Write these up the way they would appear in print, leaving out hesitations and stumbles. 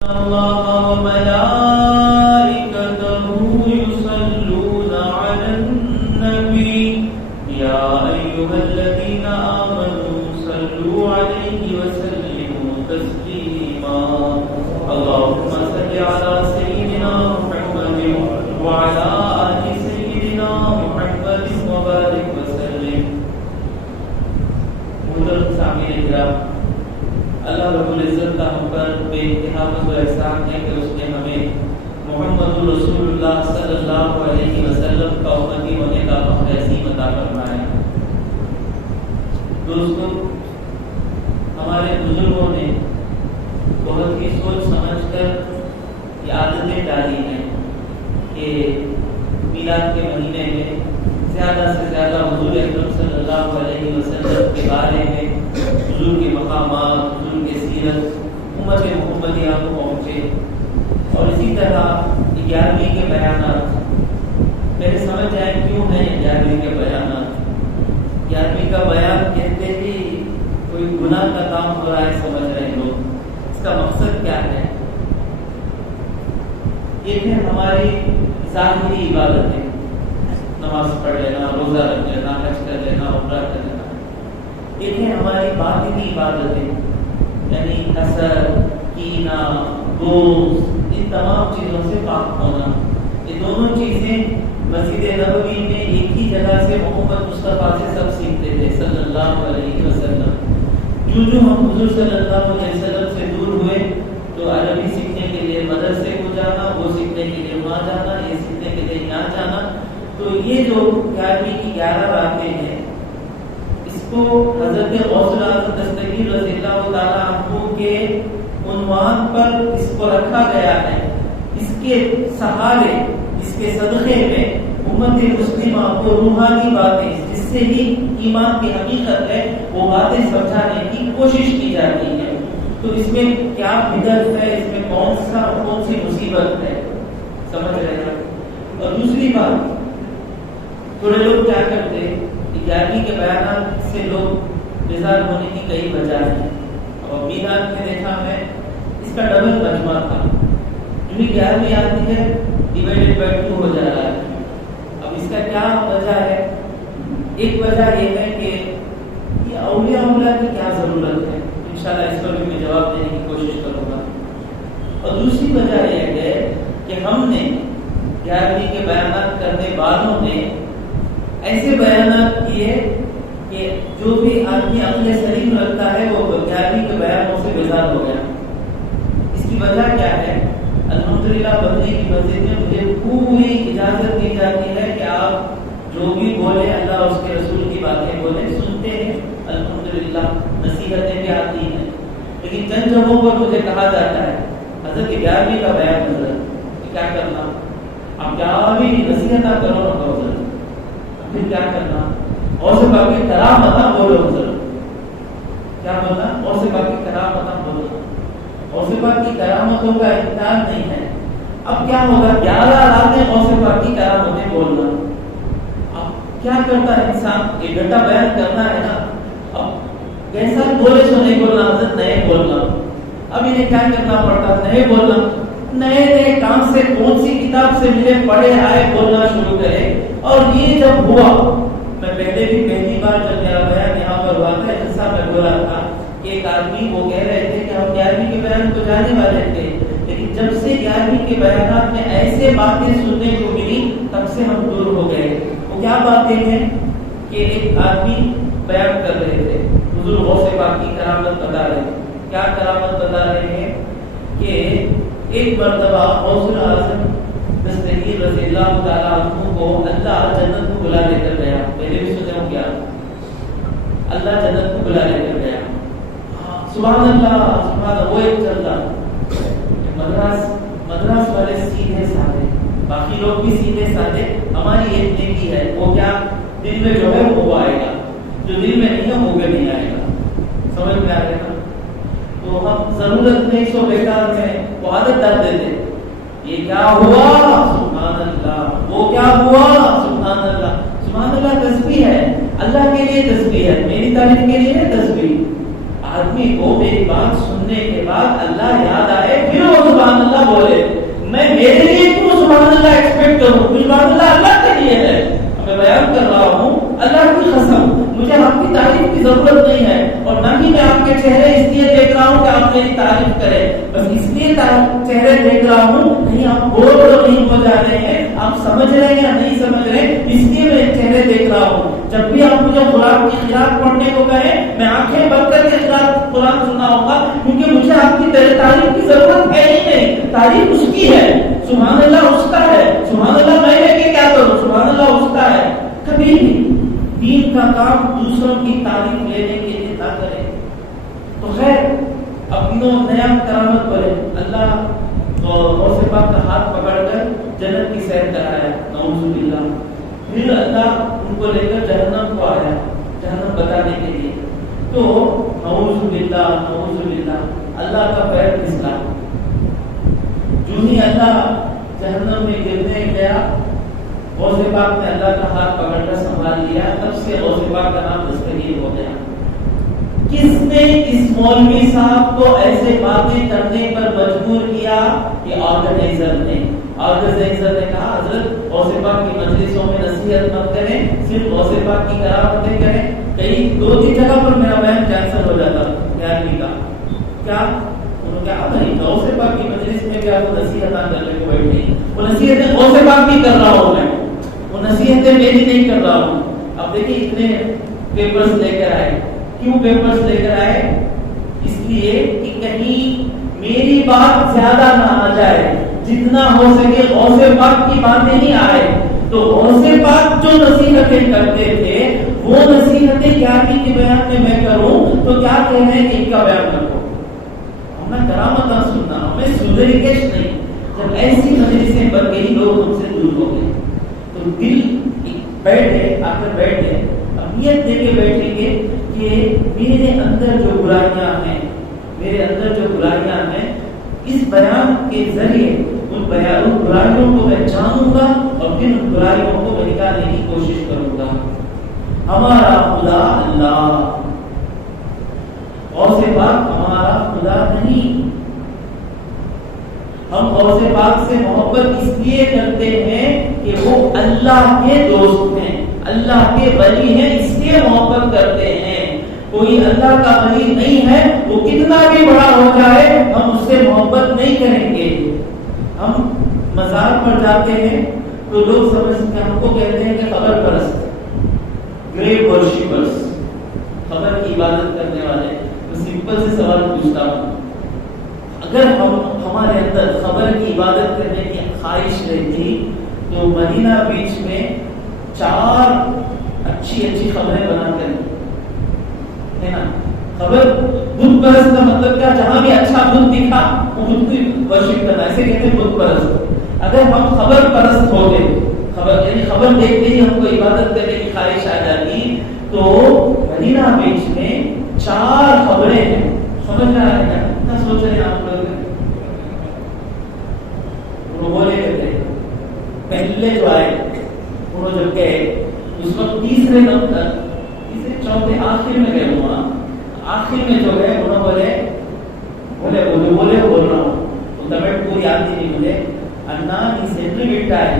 الله وملائكته يصلون على النبي يا أيها الذين آمنوا صلوا عليه وسلموا تسليما اللهم صل على سيدنا محمد وعلى آل سيدنا محمد وبارك وسلم. محترم سامعین کرام، اللہ رب العزت کا ہم پر بے انتہا فضل و احسان ہے کہ اس نے ہمیں محمد رسول اللہ صلی اللہ علیہ وسلم کا امتی ہونے کا فخر عظیم عطا فرمایا ہے. دوستو، ہمارے بزرگوں نے بہت ہی سوچ سمجھ کر یہ عادتیں ڈالی ہیں کہ میلاد کے مہینے میں زیادہ سے زیادہ حضور اکرم صلی اللہ علیہ وسلم کے بارے میں، حضور کے مقامات، حضور کے سیرت امت محمدیہ کو پہنچے. اور اسی طرح 11ویں کے بیانات پہلے سمجھ جائیں کیوں ہیں 11ویں کے بیانات. 11ویں کا بیان کہتے ہی کوئی گناہ کا کام ہو رہا ہے سمجھ رہے لوگ. اس کا مقصد کیا ہے؟ یہ ہے ہماری ظاہری عبادتیں، نماز پڑھ لینا، روزہ رکھ لینا، حج کر لینا، عمرہ کر لینا. ایک ہے ہماری باطنی عبادتیں، یعنی حسد، کینہ، بغض، ان تمام چیزوں سے پاک ہونا. یہ دونوں چیزیں مسجد نبوی میں ایک ہی جگہ سے محمد مصطفیٰ سے سب سیکھتے تھے صلی اللہ علیہ وسلم. جو ہم حضور صلی اللہ علیہ وسلم سے دور ہوئے تو عربی سیکھنے کے لیے مدرسے کو جانا، وہ سیکھنے کے لیے وہاں جانا، یہ سیکھنے کے لیے یہاں جانا. تو یہ جو 11ویں کی 11 راتیں ہیں، اس کو حضرت غوث الاعظم دستگیر رضی اللہ تعالیٰ عنہ کے عنوان پر اس کو رکھا گیا ہے. اس کے سہارے، اس کے صدقے میں امت مسلمہ کو روحانی باتیں، جس سے ہی ایمان کی حقیقت ہے، وہ باتیں سمجھانے کی کوشش کی جاتی ہے. تو اس میں کیا بدعت ہے، اس میں کون سی مصیبت ہے، سمجھ رہے ہیں. اور دوسری بات، تھوڑے لوگ کیا کرتے، 11ویں کے بیانات سے لوگ بیزار ہونے کی کئی وجہ ہیں. اور میلاد میں دیکھا میں اس کا ڈبل مجموعہ تھا. جو 11ویں آتی ہے ڈیوائڈڈ بائی 2 ہو جا رہا ہے. اب اس کا کیا وجہ ہے؟ ایک وجہ یہ ہے کہ یہ اولیاء اللہ کی کیا ضرورت ہے. انشاءاللہ اس پر بھی میں جواب دینے کی کوشش کروں گا. اور دوسری وجہ یہ ہے کہ ہم نے 11ویں کے بیانات کرنے والوں نے ایسے بیانات کیے کہ جو بھی آدمی عقل سلیم رکھتا ہے وہ 11ویں کے بیانوں سے بیزار ہو گیا. اس کی وجہ کیا ہے؟ الحمدللہ بندی کی مسجد میں مجھے پوری اجازت دی جاتی ہے کہ آپ جو بھی بولیں، اللہ اور اس کے رسول کی باتیں بولیں، سنتے ہیں الحمدللہ، نصیحتیں بھی آتی ہیں. لیکن چند جگہوں پر مجھے کہا جاتا ہے حضرت 11ویں کا بیان حضرت کیا کرنا، آپ 11ویں نصیحت نہ کرو نہ حضرت، پھر کیا کرنا، اور سے باقی کرامت بولو حضرت. کیا بولنا؟ اور سے باقی کرامت بولو. اور سے باقی کرامتوں کا انکار نہیں ہے. اب کیا ہوگا؟ 11 راتیں اور سے باقی کرامتیں بولنا. اب کیا کرتا ہے انسان؟ یہ ڈٹا بیان کرنا ہے نا. اب کیسا بولے سو نہیں بولنا حضرت، نئے بولنا. اب انہیں کیا کرنا پڑتا؟ نئے بولنا. نئے کام سے کون سی کتاب سے ملے پڑھے آئے بولنا شروع کرے. اور یہ جب ہوا، میں پہلے بھی پہلی بار جب میرا بیان یہاں پر ہوا تھا، جیسا میں بولا تھا کہ ایک آدمی وہ کہہ رہے تھے کہ ہم 11ویں کے بیان کو جانے والے تھے، لیکن جب سے 11ویں کے بیانات میں ایسے باتیں سننے کو ملی تب سے ہم دور ہو گئے. وہ کیا باتیں ہیں کہ ایک آدمی بیان کر رہے تھے، حضور غوث پاک کی کرامت بتا رہے تھے. کیا کرامت بتا رہے ہیں؟ کہ ایک مرتبہ غوث الاعظم دستگیر رضی اللہ تعالیٰ عنہ کو اللہ جنت کو بلا لے کر گیا. پہلے بھی سنے ہو کیا؟ اللہ جنت کو بلا لے کر گیا. سبحان اللہ سبحان اللہ. وہ ایک چلتا مدراس والے سیدھے سادے، باقی لوگ بھی سیدھے سادے. ہماری ایک نیکی ہے، وہ کیا دل میں جو ہے وہ آئے گا، جو دل میں نہیں ہے وہ بھی نہیں آئے گا. سمجھ میں آ رہے نا؟ تو ہم ضرورت نہیں سو بیکار میں وہ عادت ڈال دیتے. یہ کیا ہوا؟ سبحان اللہ. وہ کیا ہوا؟ سبحان اللہ. سبحان اللہ تسبیح ہے، اللہ کے لیے تسبیح ہے، میری تعریف کے لیے تسبیح. آدمی کو ایک بات سننے کے بعد اللہ یاد آئے پھر وہ سبحان اللہ بولے. میں میرے لیے کیوں سبحان اللہ ایکسپیکٹ کروں؟ سبحان اللہ اللہ کے لیے ہے. میں بیان کر رہا ہوں اللہ کی قسم مجھے آپ کی تعریف کی ضرورت نہیں ہے، اور نہ ہی میں آپ کے چہرے اس لیے دیکھ رہا ہوں کہ آپ میری تعریف کریں، بس اس لیے چہرے دیکھ رہا ہوں کہیں آپ بور تو نہیں ہو جا رہے ہیں، آپ سمجھ رہے ہیں یا نہیں سمجھ رہے، اس لیے میں چہرے دیکھ رہا ہوں. جب بھی آپ مجھے قرآن کی قرات پڑھنے کو کہیں میں آنکھیں بند کر کے قرآن سننا ہوگا، کیونکہ مجھے آپ کی تعریف کی ضرورت ہے ہی نہیں. تعریف اس کی ہے، سبحان اللہ اس کا ہے، سبحان اللہ میں لے کے کیا کروں، سبحان اللہ اس کا ہے. کبھی بھی دین کا کام دوسروں کی تعریف لینے کے لیے نہ کرے. تو خیر اپنوں نیا کرامت کرے. اللہ غوث پاک کا ہاتھ پکڑ کر جنت کی سیر کرایا، نعوذ باللہ. پھر اللہ ان کو لے کر جہنم کو آیا، جہنم بتانے کے لیے. تو نعوذ باللہ نعوذ باللہ اللہ کا پیر پھسلا. جو ہی اللہ جہنم میں گرنے گیا، غوث پاک نے اللہ کا ہاتھ پکڑ کر سنبھال لیا. تب سے غوث پاک کا نام دستگیر ہو گیا. کس نے اس مولوی صاحب کو ایسے باتیں کرنے پر مجبور کیا؟ کہ آرگنائزر نے. آرگنائزر نے کہا حضرت غوث پاک کی مجلسوں میں نصیحت مت کریں، صرف غوث پاک کی کرامتیں کریں. کئی 2-3 جگہ پر میرا بیان کینسل ہو جاتا 11ویں کا. کیا انہوں نے کہا نہیں غوث پاک کی مجلس میں کیا وہ نصیحت کرنے کو بیٹھے، وہ نصیحتیں غوث پاک کی کر رہا ہوں میں، وہ نصیحتیں میری نہیں کر رہا ہوں. اب دیکھیے اتنے پیپرز لے کر آئے. کیوں پیپرز لے کر آئے؟ اس لیے کہ کہیں میری بات زیادہ نہ آ جائے، جتنا ہو سکے غوث پاک کی باتیں ہی آئے. تو غوث پاک جو نصیحتیں کرتے تھے وہ نصیحتیں کیا کی کہ بیان میں کروں تو کیا کہنا ہے کہ ان کا بیان کرو. ہمیں کرامتاں سننا، ہمیں سدریکش نہیں. جب ایسی مجلسیں بن گئی لوگ ہم سے دور ہو گئے. تو دل بیٹھے آ کر بیٹھے اہمیت دے کے بیٹھیں گے کہ میرے اندر جو برائیاں ہیں، میرے اندر جو برائیاں ہیں، اس بیان کے ذریعے ان برائیوں کو میں جانوں گا اور پھر ان برائیوں کو میں نکالنے کی کوشش کروں گا. ہمارا خدا اللہ، غوث پاک ہمارا خدا نہیں. ہم غوث پاک سے محبت اس لیے کرتے ہیں کہ وہ اللہ کے دوست ہیں، اللہ کے ولی ہیں، اس لیے محبت کرتے ہیں. کوئی اللہ کا ولی نہیں ہے، وہ کتنا بھی بڑا ہو جائے ہم اس سے محبت نہیں کریں گے. ہم مزار پر جاتے ہیں تو لوگ سمجھتے ہیں، ہم کو کہتے ہیں کہ قبر پرست، گریو ورشپرز، قبر کی عبادت کرنے والے. میں سمپل سے سوال پوچھتا ہوں، اگر ہمارے اندر قبر کی عبادت کرنے کی خواہش رہتی تو مدینہ بیچ میں 4 اچھی قبریں بنا کر ہے نا. خبر بت پرست کا مطلب کیا؟ جہاں بھی اچھا بت دکھا وہ بت کی ورشپ کرنا، ایسے کہتے ہیں بت پرست. اگر ہم خبر پرست ہوتے، خبر دیکھتے ہی ہم کو عبادت کرنے کی خواہش آ جاتی، تو مدینہ بیچ میں 4 خبریں ہیں. سمجھ رہا ہے کیا؟ کتنا سوچ رہے ہیں آپ لوگ؟ بولے کہتے پہلے جو آئے انہوں جب گئے اس وقت تیسرے نمبر چوتھے آخر میں گئے. ہوا آخر میں جو ہے انہوں بولے بول رہا ہوں تمہیں پوری آتی نہیں مجھے. انا ഈ സെന്റ് വിട്ടായി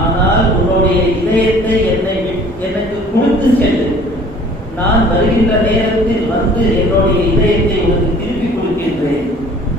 ஆனால் உன்னுடைய இதயத்தை எனக்கு கொடுத்து சென்று நான் வருகின்ற நேரத்தில் வந்து என்னுடைய இதயத்தை உனக்கு திருப்பி கொடுக்கின்றேன்.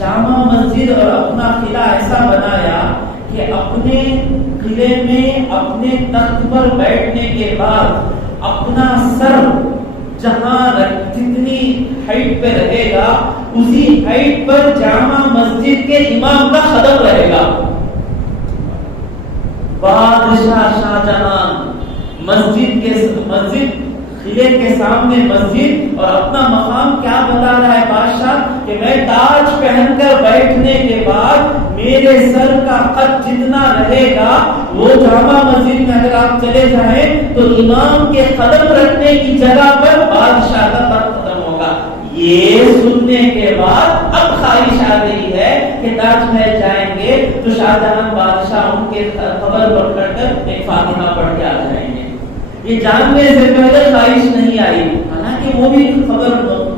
جامع مسجد اور اپنا قلعہ ایسا بنایا کہ اپنے قلعے میں اپنے تخت پر بیٹھنے کے بعد اپنا سر جہاں جتنی ہائٹ پہ رہے گا اسی ہائٹ پر جامع مسجد کے امام کا قدم رہے گا. بادشاہ شاہ جہاں مسجد قلعے کے سامنے مسجد اور اپنا مقام کیا بتا رہا ہے بادشاہ کہ میں تاج پہن کر بیٹھنے کے بعد میرے سر کا قد جتنا رہے گا وہ جامع مسجد میں اگر آپ چلے جائیں تو امام کے قدم رکھنے کی جگہ پر بادشاہ کا قد ختم ہوگا. یہ سننے کے بعد اب خواہش آ گئی ہے کہ تاج محل جائیں گے تو شاہجہاں بادشاہ ان کے قبر پر کر کر ایک فاتحہ پڑھ کے آ جائیں گے. یہ جاننے سے پہلے خواہش نہیں آئی, حالانکہ وہ بھی خبر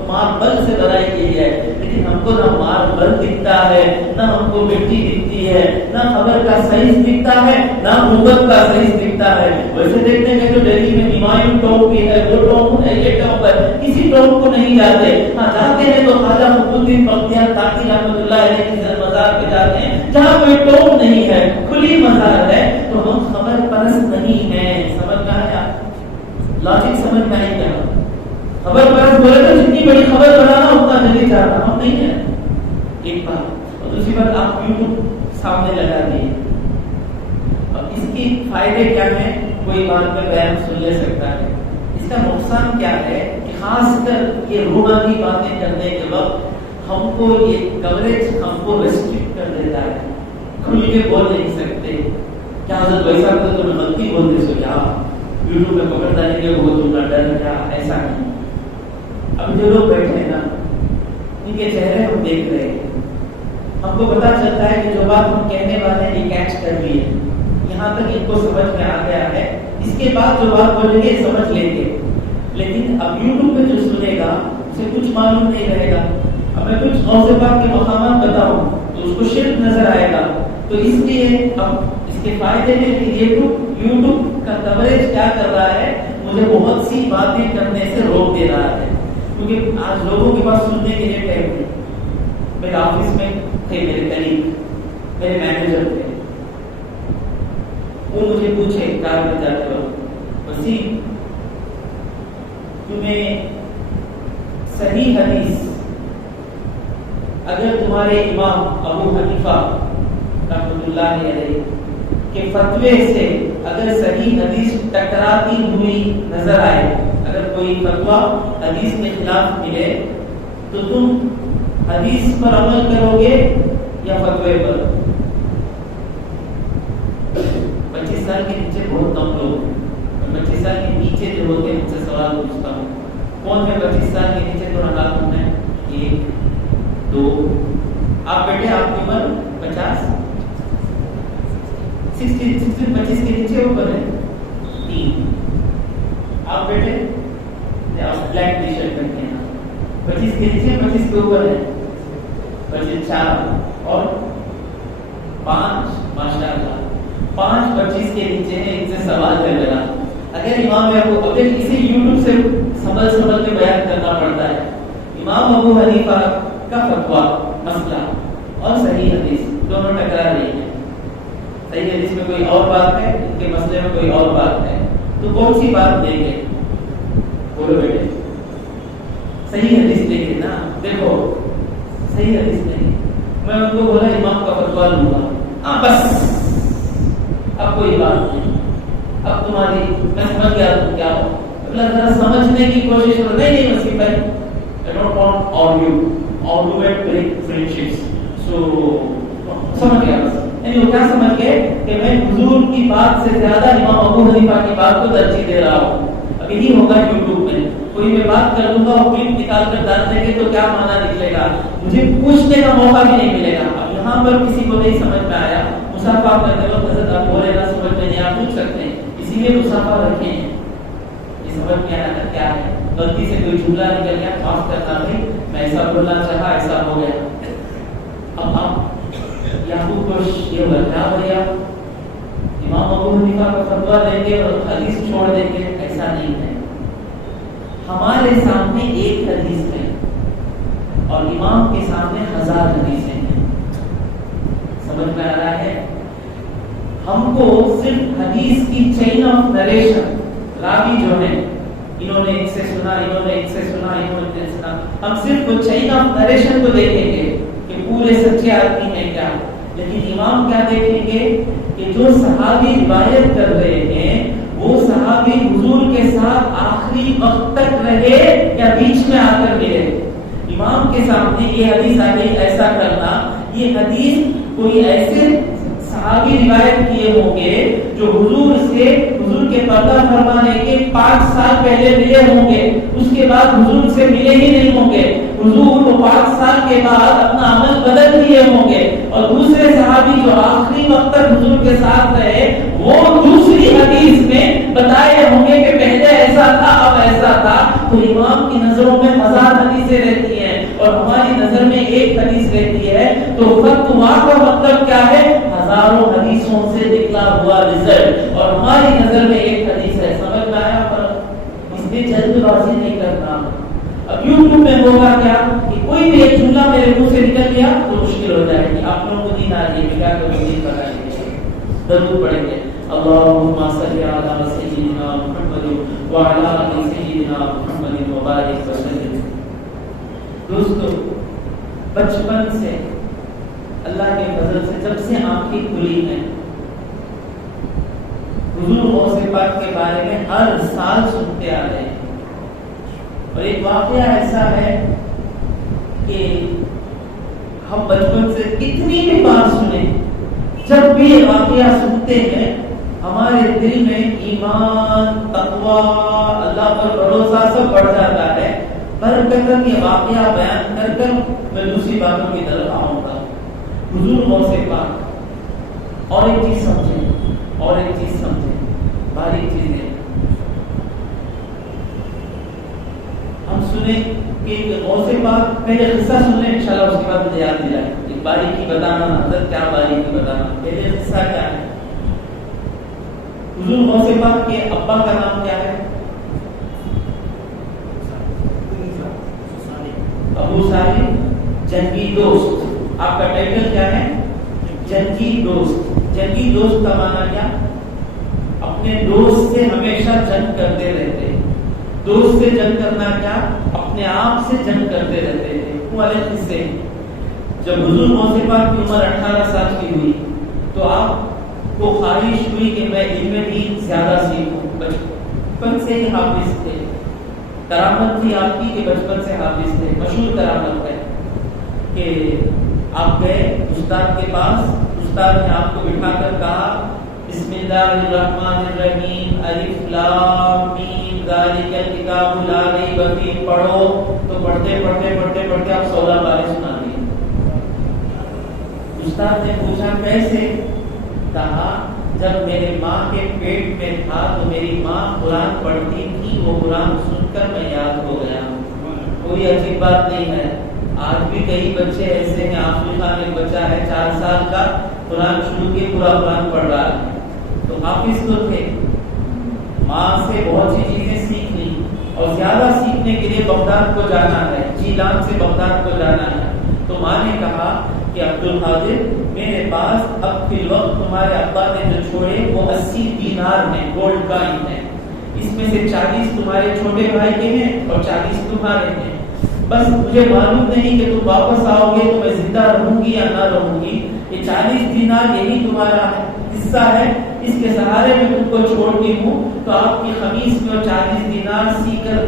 ماربل سے بنائی گئی ہے, لیکن ہم کو نہ ماربل دکھتا ہے, نہ ہم کو مٹی دکھتی ہے, نہ خبر کا سائز دکھتا ہے, نہ موبت کا سائز دکھتا ہے. ویسے دیکھتے ہیں جو دہلی میں ہمایوں ٹوم بھی ہے, وہ ٹوم ہے, یہ ٹوم ہے, کسی ٹوم کو نہیں جاتے. ہاں جاتے ہیں تو خواجہ محی الدین بختیار تاقی رحمۃ اللہ علیہ کی مزار پہ جاتے ہیں جہاں کوئی ٹوم نہیں ہے, کھلی مزار ہے. تو ہم خبر پرست نہیں ہیں. سمجھ میں آیا؟ لاجک سمجھ میں نہیں آیا. خبر پرست بولے تو جتنی بڑی خبر بنانا اتنا جلدی چاہتا, ہم نہیں ہیں. ایک بات. اور دوسری بات, آپ یوٹیوب سامنے لگا دیے, اب اس کی فائدے کیا ہیں کوئی بات میں بیان سن لے سکتا ہے. اس کا نقصان کیا ہے کہ خاص کر یہ روحانی باتیں کرنے کے وقت ہم کو یہ کوریج ہم کو ریسٹرکٹ کر دیتا ہے. کھل کے بول نہیں سکتے. کیا حضرت ویسا کرتے تو میں غلطی بولتے سو کیا یوٹیوب میں پکڑ ڈالیں گے, وہ تمہارا ڈر کیا, ایسا نہیں. اب جو لوگ بیٹھے ہیں نا ان کے چہرے ہم دیکھ رہے ہیں, ہم کو پتا چلتا ہے کہ جو بات ہم کہنے والے ہیں یہ کیچ کر لی ہے, یہاں تک ان کو سمجھ میں آ گیا ہے. اس کے بعد جو بات بولیں گے سمجھ لیں گے, لیکن اب یوٹیوب پہ جو سنے گا اسے کچھ معلوم نہیں رہے گا. اب میں کچھ غوث پاک کے مقامات بتاؤں تو اس کو شرک نظر آئے گا. تو اس لیے اب اس کے فائدے ہیں کہ یوٹیوب کا کوریج کیا کر رہا ہے, مجھے بہت سی باتیں کرنے سے روک دے رہا ہے, کیونکہ آج لوگوں کے پاس سننے کے لیے ٹائم نہیں. میرے آفس میں تھے میرے کلیگ, میرے مینیجر تھے, وہ مجھے پوچھے کار میں جاتے وقت, وسیم تمہیں صحیح حدیث اگر تمہارے امام ابو حنیفہ رحمۃ اللہ علیہ کے فتوے سے اگر صحیح حدیث ٹکراتی ہوئی نظر آئے, اگر کوئی فتویٰ حدیث کے خلاف ملے تو تم حدیث پر عمل کرو گے یا فتوے پر؟ 25 سال کے نیچے بہت کم لوگ, 25 سال کے نیچے جو ہوتے ہیں ان سے سوال پوچھتا ہوں, کون ہے 25 سال کے نیچے تو نہ ہوں میں 1 2 آپ بیٹھے, آپ کی عمر 50 60 25 کے نیچے اوپر ہے 3, آپ بیٹھے بلیک ٹی شرٹ پہنتے ہیں 25 کے نیچے 25 کے اوپر ہے 25 4 اور 5 ماشاءاللہ 5 25 کے نیچے ہیں. ان سے سوال ہے میرا, اگر امام ابو, اگر اسے یوٹیوب سے سمجھ کے بیان کرنا پڑتا ہے, امام ابو حنیفہ کا فتویٰ مسئلہ اور صحیح حدیث دونوں ٹکرا رہی ہیں. صحیح حدیث میں کوئی اور بات ہے, ان کے مسئلے میں کوئی اور بات ہے, تو کون سی بات دیں گے؟ بولو بیٹے, صحیح حدیث دیں گے نا. دیکھو صحیح حدیث نہیں, میں ان کو بولا امام کا فتویٰ لوں گا, ہاں بس اب کوئی بات نہیں, اب تمہاری میں سمجھ گیا تم کیا ہو, اللہ ذرا سمجھنے کی کوشش کرو. نہیں وسیم بھائی, I don't want argument break friendships. So سمجھ گیا بس. یعنی وہ کیا سمجھ گئے کہ میں حضور کی بات سے زیادہ امام ابو حنیفہ کی بات کو ترجیح دے رہا ہوں. اب یہی ہوگا یوٹیوب میں, کوئی میں بات کر دوں گا اور کلپ نکال کر ڈال دیں گے تو کیا معنی نکلے گا, مجھے پوچھنے کا موقع بھی نہیں ملے گا. اب یہاں پر کسی کو نہیں سمجھ میں آیا, مسافہ کرتے وقت حضرت آپ بولے نا سمجھ میں نہیں, آپ پوچھ سکتے ہیں, اسی لیے مسافہ رکھے ہیں. یہ سمجھ میں آیا کیا ہے, غلطی سے کوئی جملہ نکل گیا معاف کرنا بھائی, میں ایسا بولنا چاہا ایسا ہو گیا. اب آپ یعقوب کو یہ بتا دیا امام ابو حنیفہ کا فتویٰ دیں گے اور حدیث چھوڑ دیں گے, ایسا نہیں ہے. ہمارے سامنے ایک حدیث ہے اور امام کے سامنے 1000 حدیثیں ہیں. سمجھ میں آ رہا ہے؟ ہم کو صرف حدیث کی چین آف نریشن، راوی جو ہے انہوں نے ایک سے سنا، انہوں نے ایک سے سنا، انہوں نے ایک سے سنا، ہم صرف وہ چین آف نریشن کو دیکھیں گے کہ پورے سچے آدمی ہیں کیا. لیکن امام کیا دیکھیں گے کہ جو صحابی روایت کر رہے ہیں وہ صحابی حضور کے ساتھ آخری وقت تک رہے یا بیچ میں آ کر گئے. امام کے سامنے یہ حدیث آ گئی ایسا کرنا، یہ حدیث کوئی ایسے صحابی روایت کیے ہوں گے جو حضور کے پردہ فرمانے کے 5 سال پہلے ملے ہوں گے، اس کے بعد حضور سے ملے ہی نہیں ہوں گے. حضور کو 5 سال کے بعد اپنا عمل بدل دیے ہوں گے، اور دوسرے صحابی جو آخری وقت تک حضور کے ساتھ رہے وہ دوسری حدیث میں بتائے ہوں گے کہ پہلے ایسا تھا اب ایسا تھا. تو امام کی نظروں میں 1000 حدیثیں رہتی ہیں اور ہماری نظر میں ایک حدیث رہتی ہے. تو فتویٰ کا مطلب کیا ہے؟ ہزاروں حدیثوں سے نکلا ہوا رزلٹ، اور ہماری نظر میں ایک حدیث ہے. سمجھ میں آیا؟ پر اس میں جلد بازی نہیں کرنا. اب یوٹیوب میں ہوگا کیا کہ کوئی بھی ایک جملہ میرے منہ سے نکل گیا تو مشکل ہو جائے گی. آپ لوگوں کو نیند آ رہی ہے، کیا کروں؟ نیند بنا لیجیے، درود پڑھیں گے. اللهم صل على سيدنا محمد وعلى آل سيدنا محمد وبارك وسلم. دوستو، بچپن سے اللہ کے فضل سے جب سے آنکھیں کھلی ہیں حضور غوث پاک کے بارے میں ہر سال سنتے آ رہے ہیں. اور ایک واقعہ ایسا ہے کہ ہم بچپن سے کتنی بھی بار سنیں، جب بھی یہ واقعہ سنتے ہیں ہمارے دل میں ایمان، تقوی، اللہ پر بھروسہ سب بڑھ جاتا ہے. پر کر یہ واقعہ بیان کر کر میں دوسری باتوں کی طرف آؤں گا. حضور غوث پاک، اور ایک چیز سمجھیں، باریک چیزیں ہم سنیں کہ غوث پاک، پہلے قصہ سن لیں انشاءاللہ، اس کے بعد مجھے یاد دلائیں. ایک باریکی بتانا، حضرت کیا باریکی بتانا. پہلے قصہ کیا ہے؟ حضور غوث پاک کے ابا کا نام کیا ہے؟ ابو صالح جنگی دوست. آپ کا ٹائٹل کیا ہے؟ جنگی دوست. جنگی دوست کا معنی کیا؟ اپنے دوست سے ہمیشہ جنگ کرتے رہتے. دوست سے جنگ کرنا کیا؟ اپنے آپ سے جنگ کرتے رہتے ہیں. والے قصے، جب حضور غوث پاک کی عمر 18 سال کی ہوئی تو آپ کو خواہش ہوئی کہ میں علم دین زیادہ سیکھوں. بچپن سے ہی حافظ تھے، کرامت تھی آپ کی کہ بچپن سے حافظ تھے. مشہور کرامت ہے کہ آپ گئے استاد کے پاس، استاد نے آپ کو بٹھا کر کہا بسم اللہ الرحمن الرحیم الف لام میم ذالک الکتاب لا ریب فیہ، پڑھو. تو پڑھتے آپ 16 پارے سنا دیے. استاد نے پوچھا کیسے؟ کہا جب میرے ماں کے پیٹ میں تھا تو میری ماں قرآن پڑھتی تھی، وہ قرآن سن کر میں یاد ہو گیا. کوئی عجیب بات نہیں ہے. آج بھی کئی بچے ایسے ہیں، آفریقہ خان ایک بچہ ہے 4 سال کا، قرآن شروع کے پورا قرآن پڑھ رہا ہے. تو حافظ تو تھے، ماں سے بہت سی چیزیں سیکھ لی، اور زیادہ سیکھنے کے لیے بغداد کو جانا ہے، جیلان سے بغداد کو جانا ہے. تو ماں نے کہا کہ عبد القادر میرے پاس اب فی الوقت تمہارے ابا نے جو چھوڑے وہ 80 دینار ہیں، گولڈ کائن ہیں. اس میں سے 40 تمہارے چھوٹے بھائی کے ہیں اور 40 تمہارے ہیں. بس مجھے معلوم نہیں کہ تم واپس آؤ گے تو میں زندہ رہوں گی یا نہ رہوں گی. یہ 40 دینار یہی تمہارا حصہ ہے، اس کے سہارے میں تم کو چھوڑتی ہوں. تو آپ کی خمیس میں وہ 40 دینار سی کر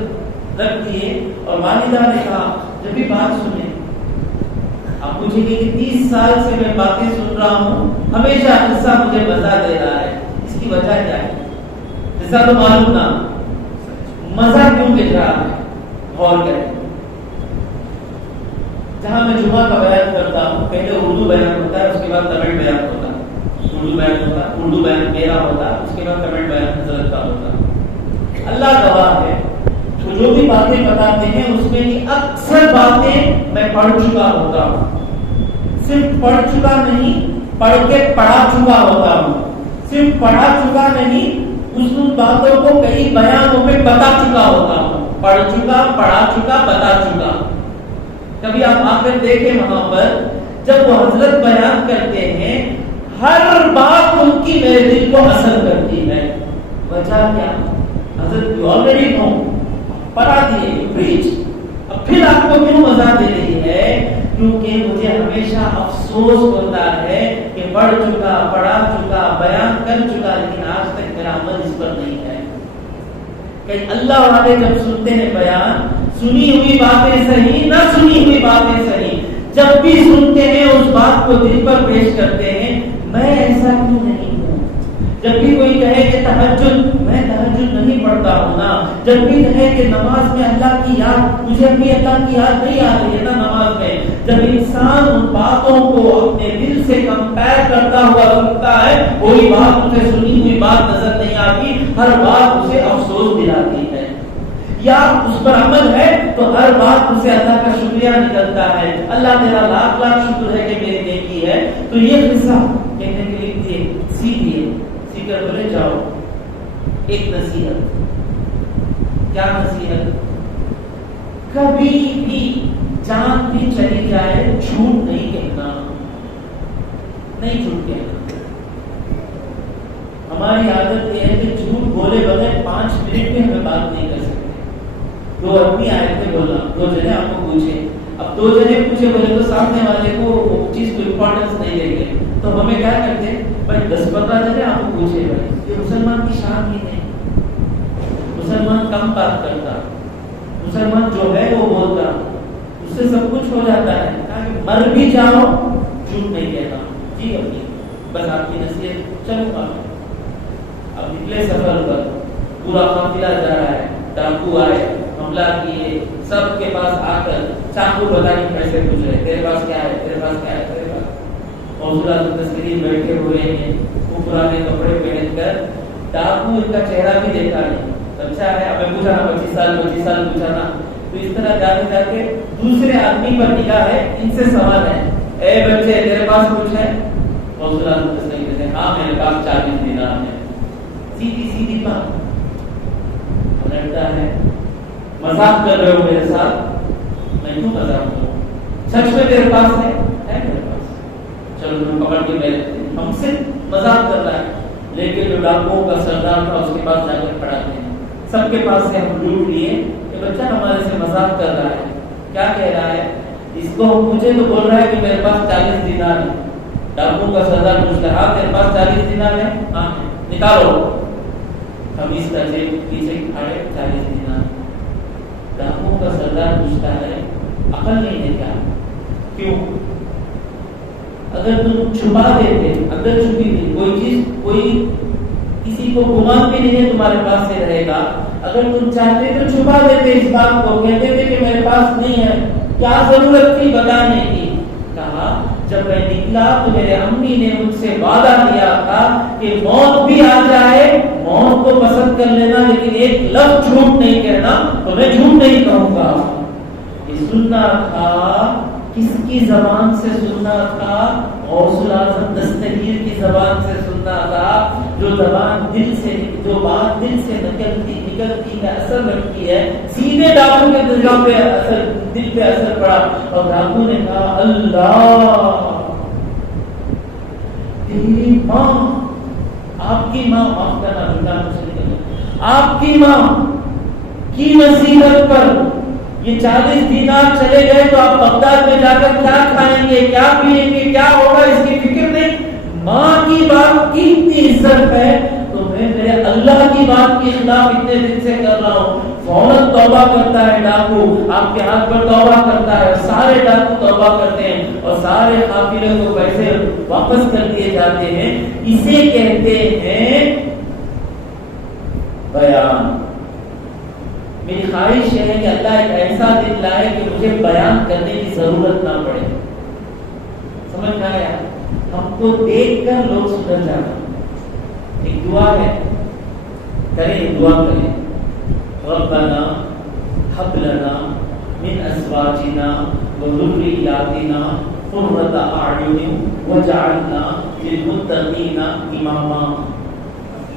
رکھ دیے. اور والدہ نے کہا جب بھی بات سنیں آپ پوچھیں گے کہ 30 سال سے میں باتیں سن رہا ہوں، ہمیشہ قصہ مجھے مزہ دے رہا ہے، اس کی وجہ کیا ہے؟ قصہ تو معلوم نہ، مزہ کیوں دے رہا ہے؟ غور کریں. جہاں میں جمعہ کا بیان کرتا ہوں پہلے اردو بیان ہوتا ہے، اس کے بعد تمل بیان ہوتا ہے. اردو بیان میرا ہوتا ہے، اس کے بعد تمل بیان حضرت کا ہوتا ہے. اللہ گواہ ہے تو جو بھی باتیں بتاتے ہیں اس میں کی اکثر باتیں میں پڑھ چکا ہوتا ہوں. صرف پڑھ چکا نہیں، پڑھ کے پڑھا چکا ہوتا ہوں. صرف پڑھا چکا نہیں، اس باتوں کو کئی بیانوں میں بتا چکا ہوتا ہوں. پڑھ چکا، پڑھا چکا، بتا چکا. کبھی آپ آخر دیکھیں وہاں پر جب وہ حضرت بیان کرتے ہیں ہر بات ان کی میرے دل کو اثر کرتی ہے. وجہ کیا؟ حضرت یو آلریڈی نو، پڑھا دیے، یو پریچ، اب پھر آپ کو کیوں مزہ دے رہی ہے؟ کیونکہ مجھے ہمیشہ افسوس ہوتا ہے کہ پڑھ چکا، پڑھا چکا، بیان کر چکا، لیکن آج تک میرا عمل اس پر نہیں ہے. کہ اللہ والے جب سنتے ہیں بیان، سنی ہوئی باتیں صحیح، نہ سنی ہوئی باتیں صحیح، جب بھی سنتے ہیں اس بات کو دل پر پیش کرتے ہیں، میں ایسا کیوں نہیں ہوں. جب بھی کوئی کہے کہ تہجد، میں تہجد نہیں پڑھتا ہوں نا. جب بھی کہے کہ نماز میں اللہ کی یاد، مجھے ابھی اللہ کی یاد نہیں آ رہی ہے نا نماز میں. جب انسان ان باتوں کو اپنے دل سے کمپیئر کرتا ہوا سنتا ہے، کوئی بات اسے سنی ہوئی بات نظر نہیں آتی، ہر بات اسے افسوس دلاتی ہے. یا اس پر عمل ہے تو ہر بات اسے اللہ کا شکریہ نکلتا ہے، اللہ تیرا لاکھ لاکھ شکر ہے کہ میری نیکی ہے. تو یہ قصہ کہنے کے لیے دیے سیکھیے، سیکھ کر بولے جاؤ. ایک نصیحت، کیا نصیحت؟ کبھی بھی جان بھی چلی جائے جھوٹ نہیں کہنا، نہیں جھوٹ کہنا. ہماری عادت یہ ہے کہ جھوٹ بولے بغیر 5 منٹ میں ہمیں بات نہیں کر سکتے. 2 آدمی آئے تھے بولنا، 2 جنے آپ کو پوچھے، اب 2 جنے پوچھے بولے تو سامنے والے کو وہ چیز کو امپورٹنس نہیں دیں گے، تو ہمیں کیا کرتے ہیں بھائی 10-15 جنے آپ کو پوچھے. بھائی یہ مسلمان کی شان ہی نہیں. مسلمان کم بات کرتا، مسلمان جو ہے وہ بولتا، اس سے سب کچھ ہو جاتا ہے. مر بھی جاؤ جھوٹ نہیں کہنا. جی اپنی بس آپ کی نصیحت. چلو اب نکلے سفر پر، پورا قافلہ جا رہا ہے، ڈاکو آئے، حملہ کیے، سب کے پاس آ کر چاقو پتہ نہیں کیسے پوچھ رہے تیرے پاس کیا ہے، تیرے پاس کیا ہے، تیرے پاس. حضرات تسکری بیٹھے ہوئے ہیں، وہ پرانے کپڑے پہن کر. ڈاکو ان کا چہرہ بھی دیکھا نہیں. اچھا ہے ہمیں پوچھا 25 سال پوچھا نا. تو اس طرح جاتے جاتے دوسرے آدمی پر نگاہ ہے، ان سے سوال ہے، اے بچے تیرے پاس کچھ ہے؟ حضرات تسکری کہتے ہیں ہاں میرے پاس 40 دینار ہے. سیدھی بات. لگتا ہے مذاق کر رہے ہو میرے ساتھ. میں کیوں مذاق کروں؟ سچ میں تیرے پاس ہے میرے پاس. چلو تم پکڑ کے میں ہم سے مذاق کر رہا ہے. لیکن جو ڈاکوؤں کا سردار تھا اس کے پاس جا کر کھڑا تھے. سب کے پاس سے ہم لوٹ لیے کہ بچہ ہمارے سے مذاق کر رہا ہے. کیا کہہ رہا ہے؟ اس کو ہم پوچھے تو بول رہا ہے کہ میرے پاس 40 دینار ہے. ڈاکوؤں کا سردار پوچھتا ہے ہاں میرے پاس 40 دینار ہے؟ ہاں نکالو. ہم اس کا جیب پیچھے کھڑے 40 دینار. ڈاکوؤں کا سردار پوچھتا ہے عقل نہیں ہے کیا؟ کیوں؟ اگر تم چھپا دیتے، اگر چھپی تھی کوئی چیز، کوئی کسی کو گمان بھی نہیں ہے تمہارے پاس سے رہے گا، اگر تم چاہتے تو چھپا دیتے اس بات کو، کہتے تھے کہ میرے پاس نہیں ہے، کیا ضرورت تھی بتانے کی؟ کہا جب میں نکلا تو میرے امی نے مجھ سے وعدہ کیا تھا کہ موت بھی آ جائے موت کو پسند کر لینا، لیکن ایک لفظ جھوٹ نہیں کہنا، تو میں جھوٹ نہیں کہوں گا. یہ سننا تھا کس کی زبان سے سننا تھا؟ غوث الاعظم دستگیر کی زبان سے سننا تھا. جو زبان دل سے، جو بات دل سے نکلتی ہے، اثر رکھتی ہے. سیدھے ڈاکو کے دل پہ اثر، دل پہ اثر پڑا اور ڈاکو نے کہا اللہ تیری ماں، آپ کی ماں، معاف کرنا بیٹا مسلم، آپ کی ماں کی نصیحت پر یہ 40 دینار چلے گئے تو آپ بغداد میں جا کر کیا کھائیں گے، کیا پیئیں گے، کیا ہوگا اس کی فکر نہیں. ماں کی بات کی اتنی عزت ہے تو میں میرے اللہ کی بات کے خلاف اتنے دن سے کر رہا ہوں. فوراً توبہ کرتا ہے ڈاکو، آپ کے ہاتھ پر توبہ کرتا ہے. سارے ڈاکو توبہ کرتے ہیں اور سارے قافلے کو پیسے واپس کر دیے جاتے ہیں. اسے کہتے ہیں بیان. میری خواہش یہ ہے کہ اللہ ایک ایسا دن لائے کہ مجھے بیان کرنے کی ضرورت نہ پڑے. سمجھ میں آیا؟ ہم کو دیکھ کر لوگ سدھر جانا. ایک دعا ہے، کریں دعا کریں. ربنا هب لنا من ازواجنا وذرياتنا قرة اعين واجعلنا للمتقين اماما.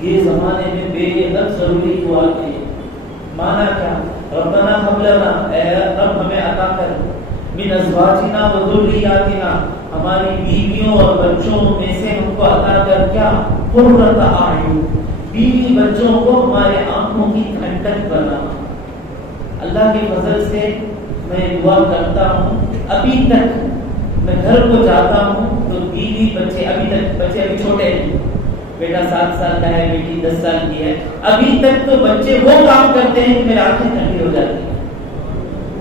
یہ زمانے میں بے حد ضروری دعا ہے. مانا کیا؟ ربنا هب لنا، اے رب ہمیں عطا کر من ازواجنا و ذریاتنا، ہماری بیویوں اور بچوں میں سے ہم کو عطا کر کیا؟ قرۃ اعین، بیوی بچوں کو ہمارے آنکھوں کی ٹھنڈک بنا۔ اللہ کے فضل سے میں دعا کرتا ہوں، ابھی تک میں گھر کو جاتا ہوں تو بیوی بچے ابھی چھوٹے ہیں، بیٹا 7 سال کا ہے، بیٹی 10 سال کی ہے، ابھی تک تو بچے وہ کام کرتے ہیں کہ میری آنکھیں ٹھنڈی ہو جاتی ہیں،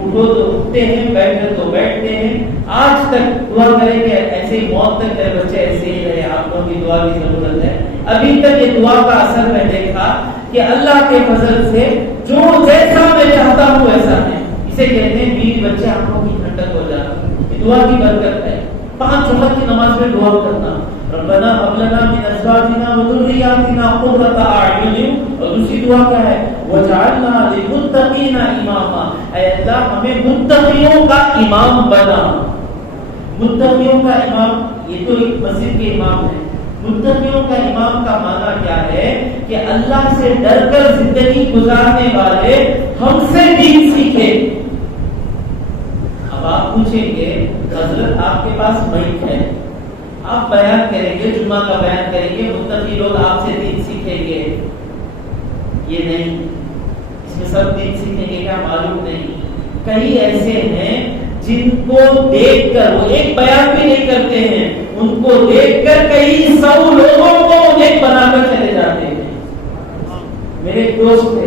اٹھو تو اٹھتے ہیں، بیٹھے تو بیٹھتے ہیں۔ آج تک دعا کریں کہ ایسے ہی موت تک میرے بچے ایسے ہی رہے، آپ لوگوں کی دعا کی ضرورت ہے۔ ابھی تک یہ دعا کا اثر میں دیکھا کہ اللہ کے فضل سے جو جیسا میں چاہتا ہوں ویسا ہے۔ اسے کہتے ہیں بیوی بچے آنکھوں کی ٹھنڈک ہو جانا، یہ دعا کی برکت ہے۔ 5 وقت کی نماز میں دعا کرنا، ربنا هب لنا من ازواجنا وذرياتنا قرۃ اعین، اور دوسری دعا کیا ہے؟ وجعلنا للمتقین اماما، اے اللہ ہمیں متقیوں کا امام بنا۔ متقیوں کا امام، یہ تو ایک مسجد کے امام ہے، متقیوں کا امام کا معنی کیا ہے کہ اللہ سے ڈر کر زندگی گزارنے والے ہم سے دین سیکھیں۔ اب آپ پوچھیں گے حضرت آپ کے پاس مائک ہے، آپ بیان کریں گے، جمعہ کا بیان کریں گے، متقی لوگ آپ سے دین سیکھیں گے؟ یہ نہیں، اس میں سب دین سیکھیں گے کیا معلوم نہیں۔ کئی ایسے ہیں جن کو دیکھ کر وہ ایک بیان بھی نہیں کرتے ہیں، ان کو دیکھ کر کئی 100 لوگوں کو ایک بنا کر چلے جاتے ہیں۔ میرے ایک دوست تھے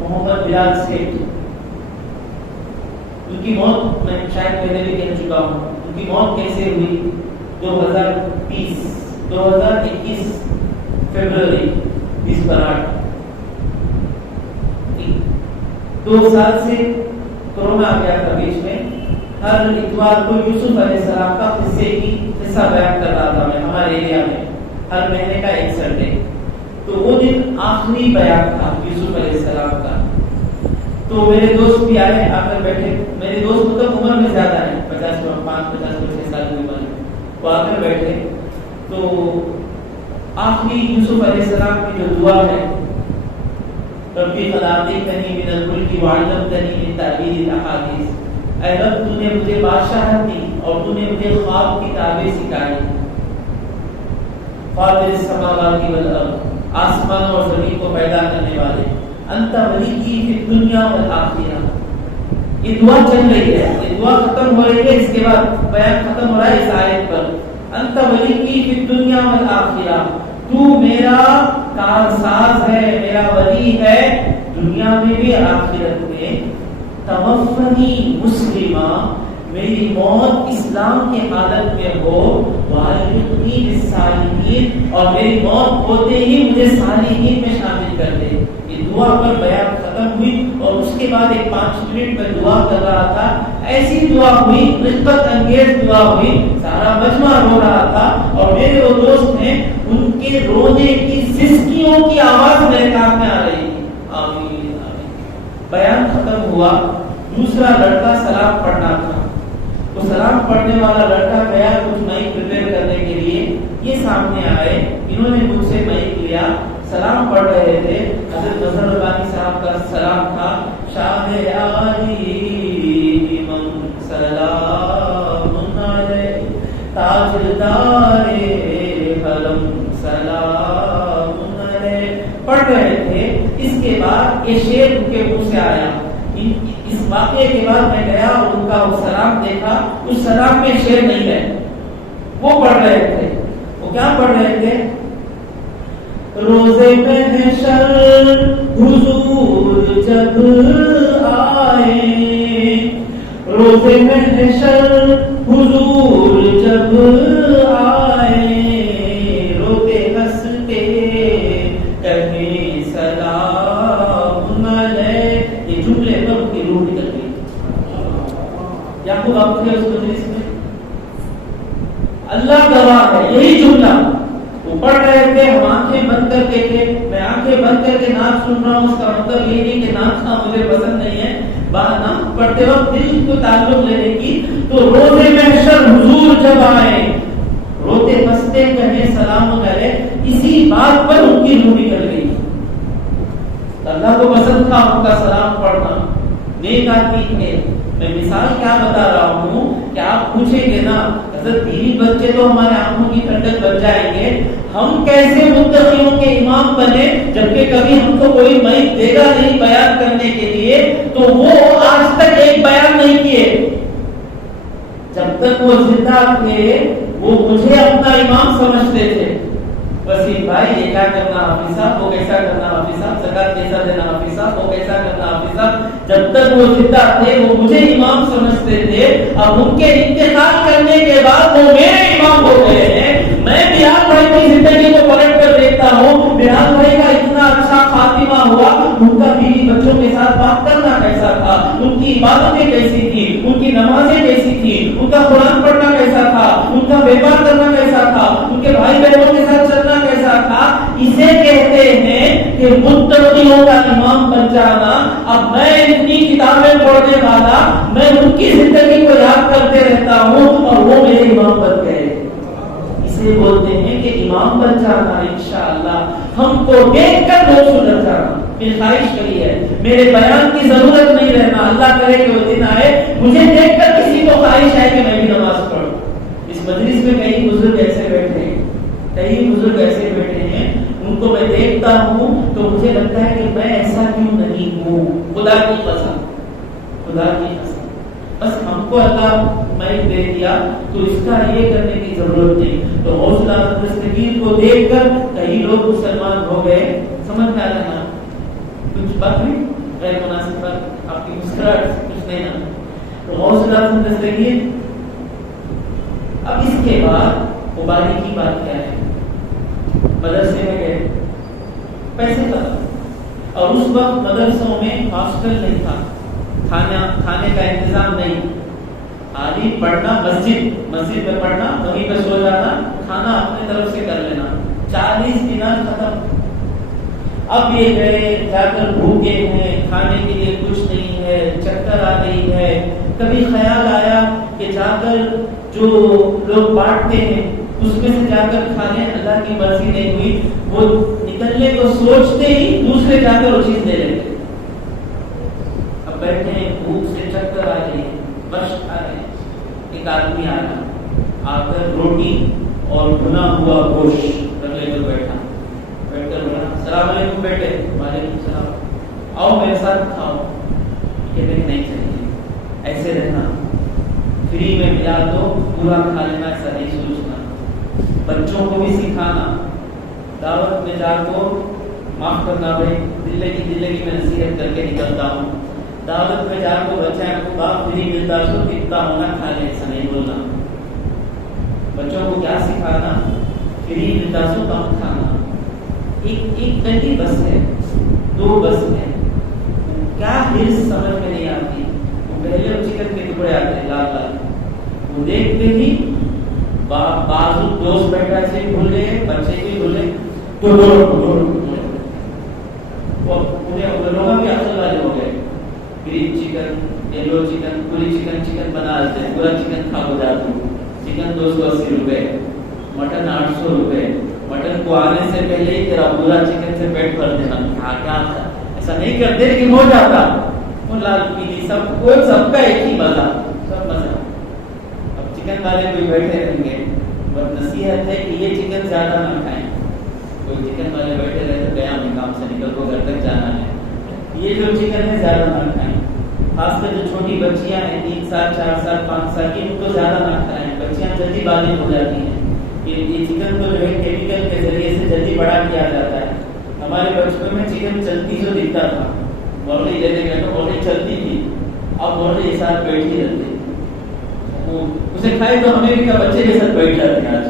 محمد بلال سیٹھ، ان کی موت میں شاید پہلے بھی کہہ چکا ہوں، ان کی موت کیسے ہوئی؟ 2021 فروری 20/8، 2 سال سے کورونا آ گیا تھا بیچ میں۔ ہر اتوار کو یوسف علیہ السلام کا قصہ بیان کر رہا تھا میں ہمارے ایریا میں، ہر مہینے کا ایک سنڈے۔ تو وہ دن آخری بیان تھا یوسف علیہ السلام کا۔ تو میرے دوست بھی آئے، آ کر بیٹھے، میرے دوست مطلب عمر میں زیادہ ہے، 55-56 سال کی عمر، وہ آ کر بیٹھے۔ تو آخری یوسف علیہ السلام کی جو دعا ہے، ربی خلقتنی من الملک وعلمتنی من تعبیر الاحادیث، اے رب تو نے مجھے بادشاہت دی اور تو نے مجھے خواب کی تعبیر سکھائی۔ فاطر السماوات والارض، آسمان اور زمین کو پیدا کرنے والے، انت ولی فی الدنیا والآخرہ۔ یہ دعا چل رہی ہے، یہ دعا ختم ہو رہی ہے، اس کے بعد بیان ختم ہو رہا ہے اس آیت پر، انت ولی فی الدنیا والآخرہ، تو میرا کارساز ہے، میرا ولی ہے دنیا میں بھی آخرت میں۔ توفنی مسلمہ، میری موت اسلام کی حالت میں ہو، والحقنی بالصالحین، اور میری موت ہوتے ہی مجھے صالحین میں شامل کر دے۔ یہ دعا پر بیان ختم ہوئی، اور اس کے بعد ایک 5 منٹ میں دعا کر رہا تھا، ایسی دعا ہوئی، رغبت انگیز دعا ہوئی، سارا مجمع رو رہا تھا، اور میرے وہ دوست نے ان کے رونے کی سسکیوں کی آواز میرے کان میں آ رہی تھی۔ آمین آمین۔ بیان ختم ہوا، دوسرا لڑکا سلام پڑھنا تھا، وہ سلام پڑھنے والا لڑکا گیا کچھ مائک پریپیئر کرنے کے لیے، یہ سامنے آئے، انہوں نے مجھ سے مائک لیا، سلام پڑھ رہے تھے، حضرت نظر ربانی صاحب کا سلام تھا، شاہ عالی من سلام علیہ، تاجدار قلم سلام علیہ، پڑھ رہے تھے۔ اس کے بعد یہ شعر ان کے منہ سے آیا۔ اس واقعے کے بعد میں گیا اور ان کا وہ سلام دیکھا، اس سلام میں شعر نہیں ہے، وہ پڑھ رہے تھے۔ وہ کیا پڑھ رہے تھے؟ روزے محشر حضور جب آئے، روزے محشر حضور جب آئے، روتے ہنستے کہیں سلام علیہ۔ یہ جملے پر ان کی روح نکل گئی۔ یعقوب آپ تھے اس مجلس میں، اللہ گواہ ہے، یہی جملہ وہ پڑھ رہے تھے، ہم آنکھیں بند کر کے تھے، میں آنکھیں بند کر کے نعت سن رہا ہوں، اس کا مطلب یہ نہیں کہ نعت مجھے پسند نہیں ہے، نعت پڑھتے وقت دل کو تعلق لینے کی۔ تو روزے محشر حضور جب آئے، روتے ہنستے کہیں سلام علیہ، اسی بات پر ان کی روح نکل گئی۔ اللہ کو پسند تھا ان کا سلام پڑھنا، نیک آدمی تھے، میں مثال کیا بتا رہا ہوں کہ آپ پوچھیں گے نا حضرت بیوی بچے تو ہمارے آنکھوں کی ٹھنڈک بن جائیں گے، ہم کیسے متقیوں کے امام بنے جبکہ کبھی ہم کو کوئی مائک دے گا نہیں بیان کرنے کے لیے، تو وہ آج تک ایک بیان نہیں کیے. جب تک وہ زندہ تھے وہ مجھے اپنا امام سمجھتے تھے. وسیم بھائی یہ کیا کرنا حافظ صاحب، وہ کیسا کرنا حافظ صاحب، زکات کیسا دینا حافظ صاحب، وہ کیسا کرنا حافظ صاحب. جب تک وہ زندہ تھے وہ مجھے امام سمجھتے تھے. اب ان کے انتقال کرنے کے بعد وہ میرے امام ہو گئے ہیں. میں بلال بھائی کی زندگی کو پلٹ کر دیکھتا ہوں، بلال بھائی کا اتنا اچھا خاتمہ ہوا. ان کا بیوی بچوں کے ساتھ بات کرنا کیسا تھا، ان کی عبادتیں کیسی تھی، ان کی نمازیں کیسی تھی، ان کا قرآن پڑھنا کیسا تھا، ان کا ویوہار کرنا کیسا تھا، ان کے بھائی بہنوں کے ساتھ چلنا کیسا تھا. اسے کہتے ہیں کہ متقیوں کا امام بن جانا. اب میں اتنی کتابیں پڑھنے والا، میں ان کی زندگی کو یاد کرتے رہتا ہوں اور وہ میرے امام بن گئے. اسے بولتے ہیں کہ امام بن جانا. انشاءاللہ ہم کو دیکھ کر لوگ سدھر جانا. میری خواہش کری ہے، میرے بیان کی ضرورت نہیں رہنا. اللہ کرے کہ وہ دن آئے مجھے دیکھ کر کسی کو خواہش ہے کہ میں بھی نماز پڑھوں. اس مجلس میں کئی بزرگ ایسے بیٹھے ہیں، کئی بزرگ ایسے بیٹھے ہیں، ان کو میں دیکھتا ہوں تو مجھے لگتا ہے کہ میں ایسا کیوں نہیں ہوں. خدا کی قسم، خدا کی قسم. بس ہم کو اللہ مائک دے دیا تو اس کا یہ کرنے کی ضرورت نہیں. تو حوصلہ دستگیر کو دیکھ کر کئی لوگ مسلمان ہو گئے. سمجھ میں آ جانا کچھ بات نہیں غیر مناسب بات، آپ کی مسکراہٹ سے کچھ نہیں نا. تو حوصلہ دستگیر. اب اس کے بعد مبارک کی بات کیا ہے؟ مدرسے میں گئے، پیسے کا، اور اس وقت مدرسوں میں ہاسٹل نہیں تھا، کھانے کا انتظام نہیں. خالی پڑھنا، مسجد میں پڑھنا، وہیں پہ سو جانا، کھانا اپنے طرف سے کر لینا. 40 دینار ختم. اب یہ گئے، جا کر بھوکے ہیں، کھانے کے لیے کچھ نہیں ہے، چکر آ گئی ہے. کبھی خیال آیا کہ جا کر جو لوگ بانٹتے ہیں اس میں سے جا کر کھا لیں. اللہ کی مرضی نہیں ہوئی، وہ نکلنے کو سوچتے ہی دوسرے جا کر وہ چیز دے لیتے. اب بیٹھے ہیں، بھوک سے چکر آ گئی، برش آ رہے. ایک آدمی آ کر روٹی اور بھنا ہوا گوشت رکھ لے کر بیٹھا. بیٹھ کر بولا السلام علیکم بیٹے. وعلیکم السلام. آؤ میرے ساتھ کھاؤ. کہتے نہیں چاہیے، ایسے رہنا، فری میں ملا تو پورا کھا لینا، ایسا نہیں سوچنا. بچوں کو بھی سکھانا. دعوت میں جا کو معاف کرنا بھائی، زندگی میں نصیحت کر کے نکلتا ہوں. دعوت میں جا کو بچہ کو باپ فری ملتا تو کتنا ہونا کھا لے، ایسا نہیں بولنا. بچوں کو کیا سکھانا؟ فری ملتا تو کم کھانا. ایک گھنٹی بس ہے، 2 بس ہے، کیا ہرس سمجھ میں نہیں آتی. وہ پہلے چکن کے ٹکڑے آتے ہیں لال لال، وہ دیکھتے ہی بازو دوست بیٹھا سے بھول گئے، بچے بھی بھولے تو لوگوں بھی اصل والے ہو گئے. گرین چکن، یلو چکن، پوری چکن بنا لیتے ہیں، پورا چکن کھا ہو جاتا ہے. چکن 280 روپے، مٹن 800 روپے. مٹن کو آنے سے پہلے ہی تیرا پورا چکن سے پیٹ بھر دینا. کیا ایسا نہیں کرتے لیکن ہو جاتا. وہ لال پیلی سب کا ایک ہی مزہ، سب مزہ. اب چکن والے کوئی بیٹھے رہیں گے، بس نصیحت ہے کہ یہ چکن زیادہ نہ کھائیں. کوئی چکن والے بیٹھے رہے تو گیا ہمیں کام سے نکل کو گھر تک جانا ہے، یہ جو چکن ہے زیادہ نہ کھائیں. خاص کر جو چھوٹی بچیاں ہیں 3 سال 4 سال 5 سال کی، ان کو زیادہ نہ کھائیں. بچیاں جلدی بالغ ہو جاتی ہیں. یہ چکن کو جو ہے کیمیکل کے ذریعے سے جلدی بڑا کیا جاتا ہے. ہمارے بچپن میں چکن چلتی جو دکھتا تھا، مرغی لینے گئے تو مرغی چلتی تھی. اب مرغی کے ساتھ بیٹھی رہتی، اسے کھائے تو ہمیں بھی بچے کے ساتھ بیٹھ جاتے ہیں. آج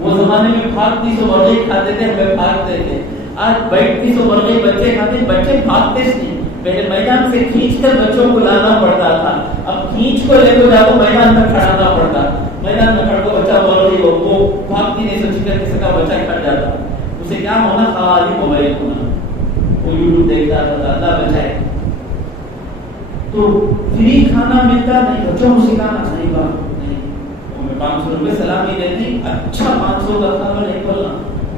وہ زمانے میں بھاگتی سو مرغی کھاتے تھے، ہمیں بھاگتے تھے. آج بیٹھتی سو مرغی بچے کھاتے ہیں. بچے بھاگتے نہیں، پہلے میدان سے کھینچ کر بچوں کو لانا پڑتا تھا. اب کھینچ کو لے کر جاؤ میدان میں کھڑانا پڑتا. میدان میں کھڑ کو بچہ مرغی ہو، وہ بھاگتی نہیں، سو چکن کسی کا بچہ کھڑ جاتا. اسے کیا ہونا؟ خالی موبائل ہونا، وہ یوٹیوب دیکھتا رہتا. اللہ بچائے. تو فری کھانا ملتا نہیں، بچوں کو سکھانا نہیں. بات نہیں، 500 روپے سلامی دیتی، اچھا 500 کا کھانا نہیں کھولنا.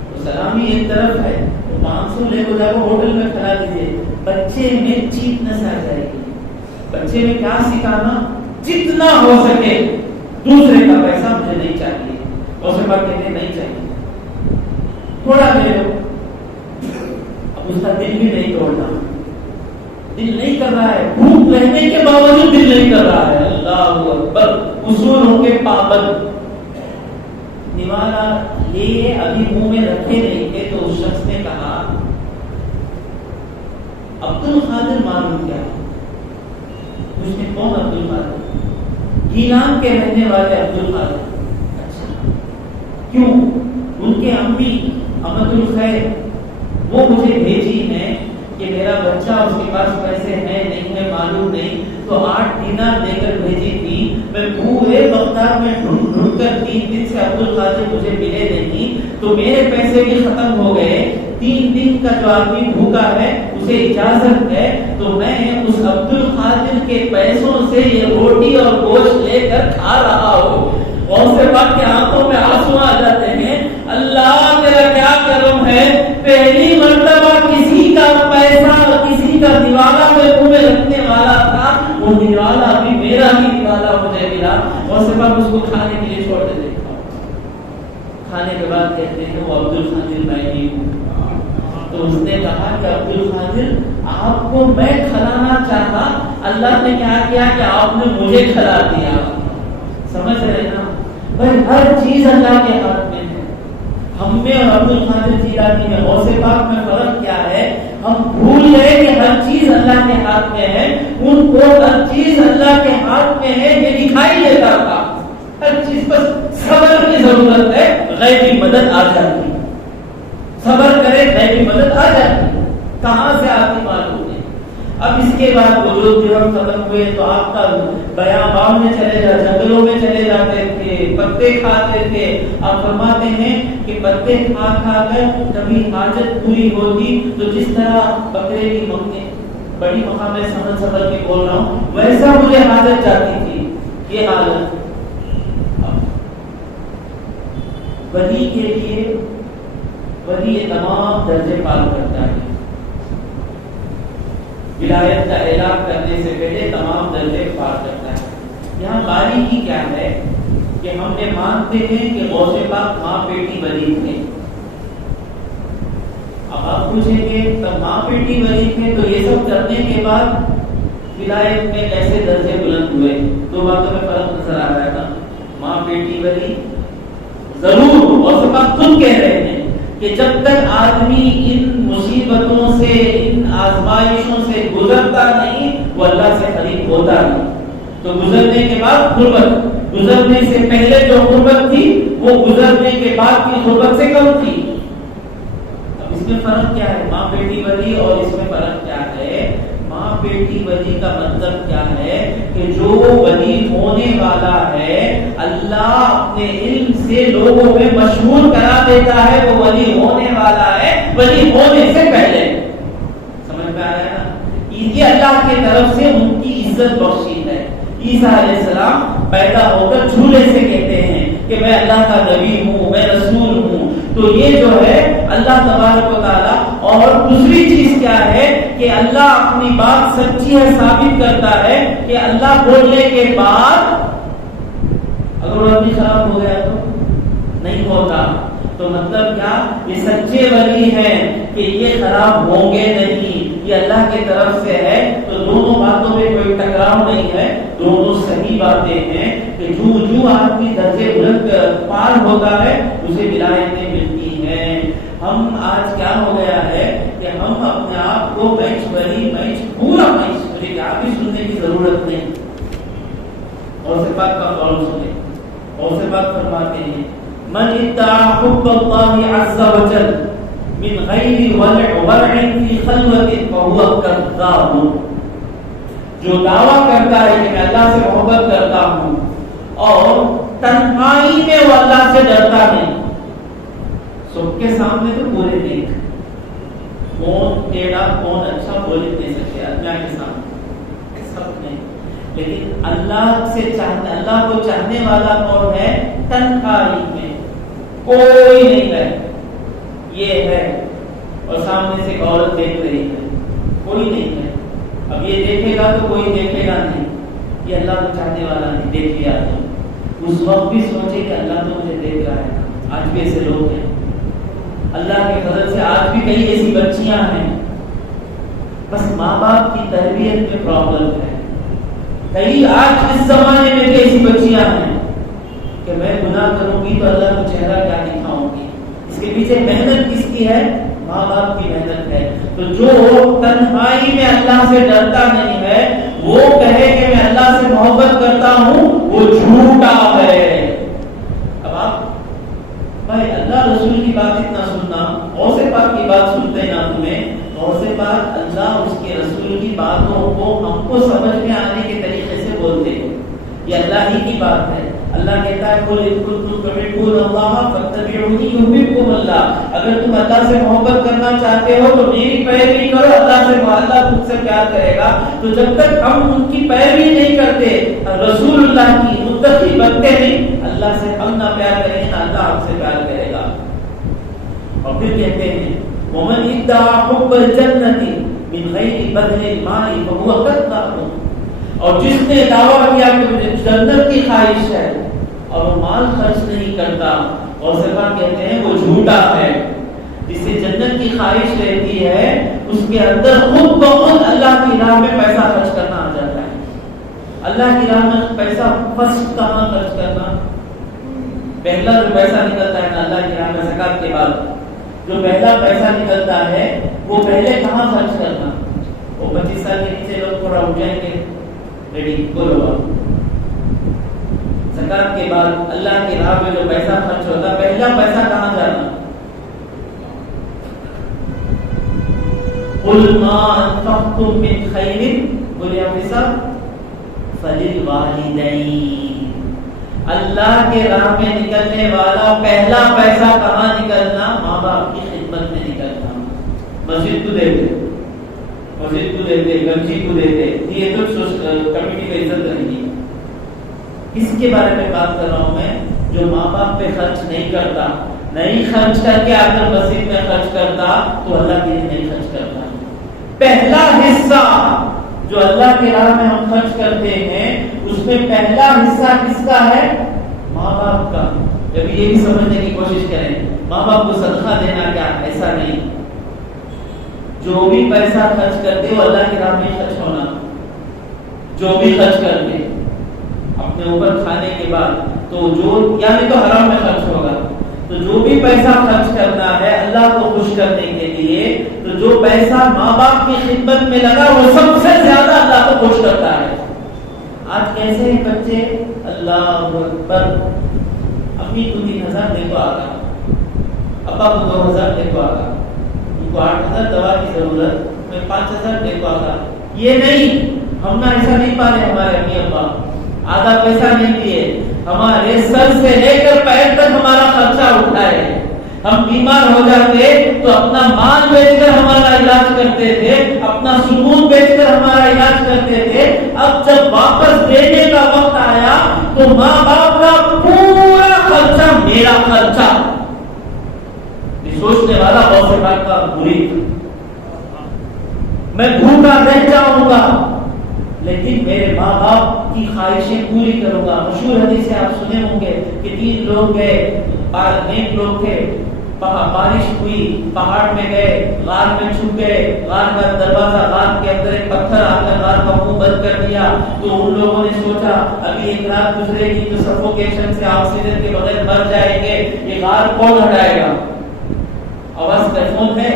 تو سلامی ایک طرف ہے، 500 لے کو جا کو ہوٹل میں کھلا دیجیے. بچے میں چیپنس آ جائے گی. بچے میں کیا سکھانا؟ جتنا ہو سکے دوسرے کا پیسہ مجھے نہیں چاہیے، اور سے بات کہتے نہیں چاہیے، تھوڑا دے دو۔ اب اس کا دل بھی نہیں توڑنا، دل نہیں کر رہا ہے، بھوک رہنے کے باوجود دل نہیں کر رہا ہے، اللہ اکبر، اصولوں کے پابند۔ نوالا لیے ابھی منہ میں رکھے نہیں تھے تو اس شخص نے کہا عبد القادر معلوم کیا ہے؟ اس نے کون عبد القادر؟ گیلان کے رہنے والے عبد القادر۔ اچھا کیوں؟ ان کے امی احمد الخیر وہ مجھے بھیجی ہیں کہ میرا بچہ اس کے پاس پیسے ہیں نہیں ہے معلوم نہیں، تو 8 دینار دے کر بھیجی تھی۔ میں پورے بغداد میں ڈھونڈ ڈھونڈ کر 3 دن سے عبد القادر مجھے ملے نہیں، تو میرے پیسے بھی ختم ہو گئے۔ 3 دن کا جو آدمی بھوکا ہے اسے اجازت ہے تو میں اس عبد القادر کے پیسوں سے یہ روٹی اور گوشت لے کر کھا رہا ہوں۔ غوث پاک کے آنکھوں میں آنسو آ جاتے ہیں، اللہ میرا کیا کرم ہے، پہلی مرتبہ کسی کا پیسہ کسی کا نوالا میں منہ میں رکھنے والا تھا، وہ نوالا بھی میرا ہی نوالا مجھے ملا۔ غوث پاک اس کو کھانے کے لیے چھوڑ دیتے، کھانے کے بعد کہتے ہیں وہ عبد القادر میں ہی ہوں۔ تو اس نے کہا کہ عبد القادر آپ کو میں کھلانا چاہتا، اللہ نے کیا کیا کہ آپ نے مجھے کھلا دیا۔ سمجھ رہے نا بھائی، ہر چیز اللہ کے ہاتھ میں ہے۔ ہم میں اور عبد القادر جیلانی میں، غوث پاک میں فرق کیا ہے؟ ہم بھول گئے کہ ہر چیز اللہ کے ہاتھ میں ہے، ان کو ہر چیز اللہ کے ہاتھ میں ہے یہ دکھائی دیتا تھا۔ ہر چیز پر صبر کی ضرورت ہے، غیبی مدد آ جاتی، صبر کرے غیبی مدد آ جاتی، کہاں سے آتی معلوم نہیں۔ اب اس کے بعد بزرگ جب ختم ہوئے تو آپ کا بیابان میں چلے جاتے، جنگلوں میں چلے جاتے تھے، پتے کھاتے تھے۔ آپ فرماتے ہیں کہ پتے کھا کھا کر کبھی حاجت پوری ہوتی تو جس طرح بکرے کی منگیں، بڑی مقام میں سمجھ کے بول رہا ہوں، ویسا مجھے حاجت جاتی تھی۔ یہ حالت ولی کے لیے، ولی یہ تمام درجے پار کرتا ہے۔ ولایت کا اعلان کرنے سے پہلے تمام درجے پار کرتا ہے۔ یہاں باریکی کیا ہے کہ ہم نے مانتے ہیں کہ غوث پاک ماں بیٹی ولی تھے۔ اب آپ پوچھیں گے تب ماں بیٹی ولی تھے تو یہ سب کرنے کے بعد ولایت میں کیسے درجے بلند ہوئے؟ دو باتوں میں فرق نظر آ رہا ہے نا۔ ماں بیٹی ولی ضرور، غوث پاک خود کہہ رہے ہیں کہ جب تک آدمی ان مصیبتوں سے، ان آزمائشوں سے گزرتا نہیں وہ اللہ سے قریب ہوتا نہیں۔ تو گزرنے کے بعد قربت، گزرنے سے پہلے جو قربت تھی وہ گزرنے کے بعد کی قربت سے کم تھی۔ اب اس میں فرق کیا ہے؟ ماں بیٹی ولی اور اس میں فرق کیا ہے؟ ماں بیٹی ولی کا مطلب کیا ہے کہ جو ولی ہونے والا ہے اللہ اپنے علم سے لوگوں میں مشہور کرا دیتا ہے، وہ ولی ہونے والا ہے ولی ہونے سے پہلے۔ سمجھ میں آ رہا ہے نا؟ یہ اللہ کی طرف سے ان کی عزت بخشی ہے۔ عیسیٰ علیہ السلام پیدا ہو کر جھولے سے کہتے ہیں کہ میں اللہ کا نبی ہوں، میں رسول ہوں۔ تو یہ جو ہے اللہ تبارک و تعالیٰ، اور دوسری چیز کیا ہے کہ اللہ اپنی بات سچی ہے ثابت کرتا ہے کہ اللہ بولنے کے بعد اگر وہ آدمی خراب ہو گیا تو نہیں ہوتا۔ تو مطلب کیا؟ یہ سچے ولی ہیں کہ یہ خراب ہوں گے نہیں، یہ اللہ کی طرف سے ہے۔ تو دونوں باتوں میں کوئی ٹکراؤ نہیں ہے، دونوں صحیح باتیں ہیں کہ جو آدمی درجے بلند پار ہوتا ہے اسے ولایتیں ملتی ہیں۔ ہم آج کیا ہو گیا ہے کہ ہم اپنے آپ کو بیچ بری بیچ پورا بیچ بری آپ بھی سننے کی ضرورت نہیں۔ اور سے بات کا قول سنیں، اور سے بات فرماتے ہیں من ادعا حب اللہ عز وجل من غیر ورع فی خلوت فهو کذاب۔ جو دعویٰ کرتا ہے کہ میں اللہ سے محبت کرتا ہوں اور تنہائی میں وہ اللہ سے ڈرتا نہیں، سب کے سامنے تو پورے نہیں، کون ٹیڑھا کون اچھا بول نہیں سکتے اللہ کے سامنے، سب نہیں، لیکن اللہ سے چاہنے، اللہ کو چاہنے والا کون ہے؟ تنہائی میں کوئی نہیں ہے، یہ ہے اور سامنے سے ایک عورت دیکھ رہی ہے، کوئی نہیں ہے، اب یہ دیکھے گا تو کوئی دیکھے گا نہیں، یہ اللہ کو چاہنے والا نہیں، دیکھ لیا تو اس وقت بھی سوچے کہ اللہ تو مجھے دیکھ رہا ہے۔ آج بھی ایسے لوگ ہیں، اللہ کے فضل سے آج بھی کئی ایسی بچیاں ہیں، بس ماں باپ کی تربیت میں پرابلم ہے۔ کئی آج اس زمانے میں ایسی بچیاں ہیں کہ میں گناہ کروں گی تو اللہ کو چہرہ کیا دکھاؤں گی، اس کے پیچھے محنت کس کی ہے؟ ماں باپ کی محنت ہے۔ تو جو تنہائی میں اللہ سے ڈرتا نہیں ہے، وہ کہے کہ میں اللہ سے محبت کرتا ہوں، وہ جھوٹا ہے۔ اب آپ بھائی اللہ رسول کی بات اتنا سننا، غوث پاک کی بات سنتے نا تمہیں، غوث پاک اللہ اس کے رسول کی باتوں کو ہم کو سمجھ میں آنے کے طریقے سے بولتے ہیں، یہ اللہ ہی کی بات ہے۔ اللہ کہتا ہے قل ان کنتم تحبون اللہ فاتبعونی یحببکم اللہ، اگر تم اللہ سے محبت کرنا چاہتے ہو تو میری پیروی کرو، اللہ سے اللہ خود سے پیار کرے گا۔ تو جب تک ہم ان کی پیروی نہیں کرتے، رسول اللہ کی متقی بنتے نہیں، اللہ سے ہم نہ پیار کریں گے، اللہ ہم سے پیار کرے گا۔ اور پھر کہتے ہیں ومن ادعى حب الجنة من غیر بذل المال فهو كذاب، اور جس نے دعویٰ کیا کہ مجھے جنت کی خواہش ہے اور وہ مال خرچ نہیں کرتا، اور صرف کہتے ہیں وہ جھوٹا ہے۔ جسے جنت کی خواہش رہتی ہے اس کے اندر خود بخود اللہ کی راہ میں پیسہ خرچ کرنا آ جاتا ہے۔ اللہ کی راہ میں پیسہ فرسٹ کہاں خرچ کرنا؟ پہلا جو پیسہ نکلتا ہے نا اللہ کی راہ میں زکات کے بعد، جو پہلا پیسہ نکلتا ہے وہ پہلے کہاں خرچ کرنا؟ وہ 25 سال کے نیچے لوگ تھوڑا اٹھ جائیں گے، ریڈی بولو۔ زکات کے بعد اللہ کی راہ میں جو پیسہ خرچ ہوتا، پہلا پیسہ کہاں جانا؟ قل ما انفقتم من خیر بولے آپ فللوالدین، اللہ کے راہ میں نکلنے والا پہلا پیسہ کہاں نکلنا؟ ماں باپ کی خدمت میں نکلنا۔ مسجد کو دیتے، مسجد کو دیتے، گنجی کو دیتے، یہ تو کمیٹی کا عزت رہے گی۔ کس کے بارے میں بات کر رہا ہوں میں؟ جو ماں باپ پہ خرچ نہیں کرتا، نہیں خرچ کر کے اگر مسجد میں خرچ کرتا تو اللہ کے لیے نہیں خرچ کرتا۔ پہلا حصہ جو اللہ کے راہ میں ہم خرچ کرتے ہیں اس میں پہلا حصہ کس کا ہے؟ ماں باپ کا۔ جب یہ بھی سمجھنے کی کوشش کریں، ماں باپ کو صدقہ دینا کیا ایسا نہیں، جو بھی پیسہ خرچ کرتے وہ اللہ کی راہ میں خرچ ہونا، جو بھی خرچ کرتے اپنے اوپر کھانے کے بعد تو جو یعنی تو حرام میں خرچ ہوگا، تو جو بھی پیسہ خرچ کرنا ہے اللہ کو خوش کرنے کے لیے، تو جو پیسہ ماں باپ کی خدمت میں لگا وہ سب سے زیادہ اللہ کو خوش کرتا ہے۔ آج کیسے ہیں بچے؟ اللہ اکبر، امی کو 3000 دے کو آگا، ابا کو 2000 دے کو آگا، ان کو 8000 دوا کی ضرورت، میں 5000 دے کو آگا۔ یہ نہیں، ہم نہ ایسا نہیں پا رہے، ہمارے امی ابا آدھا پیسہ نہیں دیے، ہمارے سر سے لے کر پیر تک ہمارا خرچہ اٹھائے۔ ہم بیمار ہو جاتے تو اپنا مال بیچ کر ہمارا علاج کرتے تھے، اپنا سکون بیچ کر ہمارا علاج کرتے تھے۔ اب جب واپس دینے کا وقت آیا تو ماں باپ کا پورا خرچہ میرا خرچہ۔ یہ سوچنے والا غوث پاک کا مرید، میں بھوکا رہ جاؤں گا لیکن میرے ماں باپ کی خواہشیں پوری کروں گا۔ مشہور حدیث سے آپ سنے ہوں گے کہ 3 لوگ گئے، نیک لوگ تھے، بارش ہوئی، پہاڑ میں گئے، غار میں چھپ گئے، غار کا دروازہ، غار کے اندر ایک پتھر آ کر غار کا منہ بند کر دیا، تو ان لوگوں نے سوچا ابھی ایک رات گزرے گی تو سفوکیشن سے آکسیجن کے بغیر مر جائیں گے، یہ غار کون ہٹائے گا؟ آواز کا فون ہے،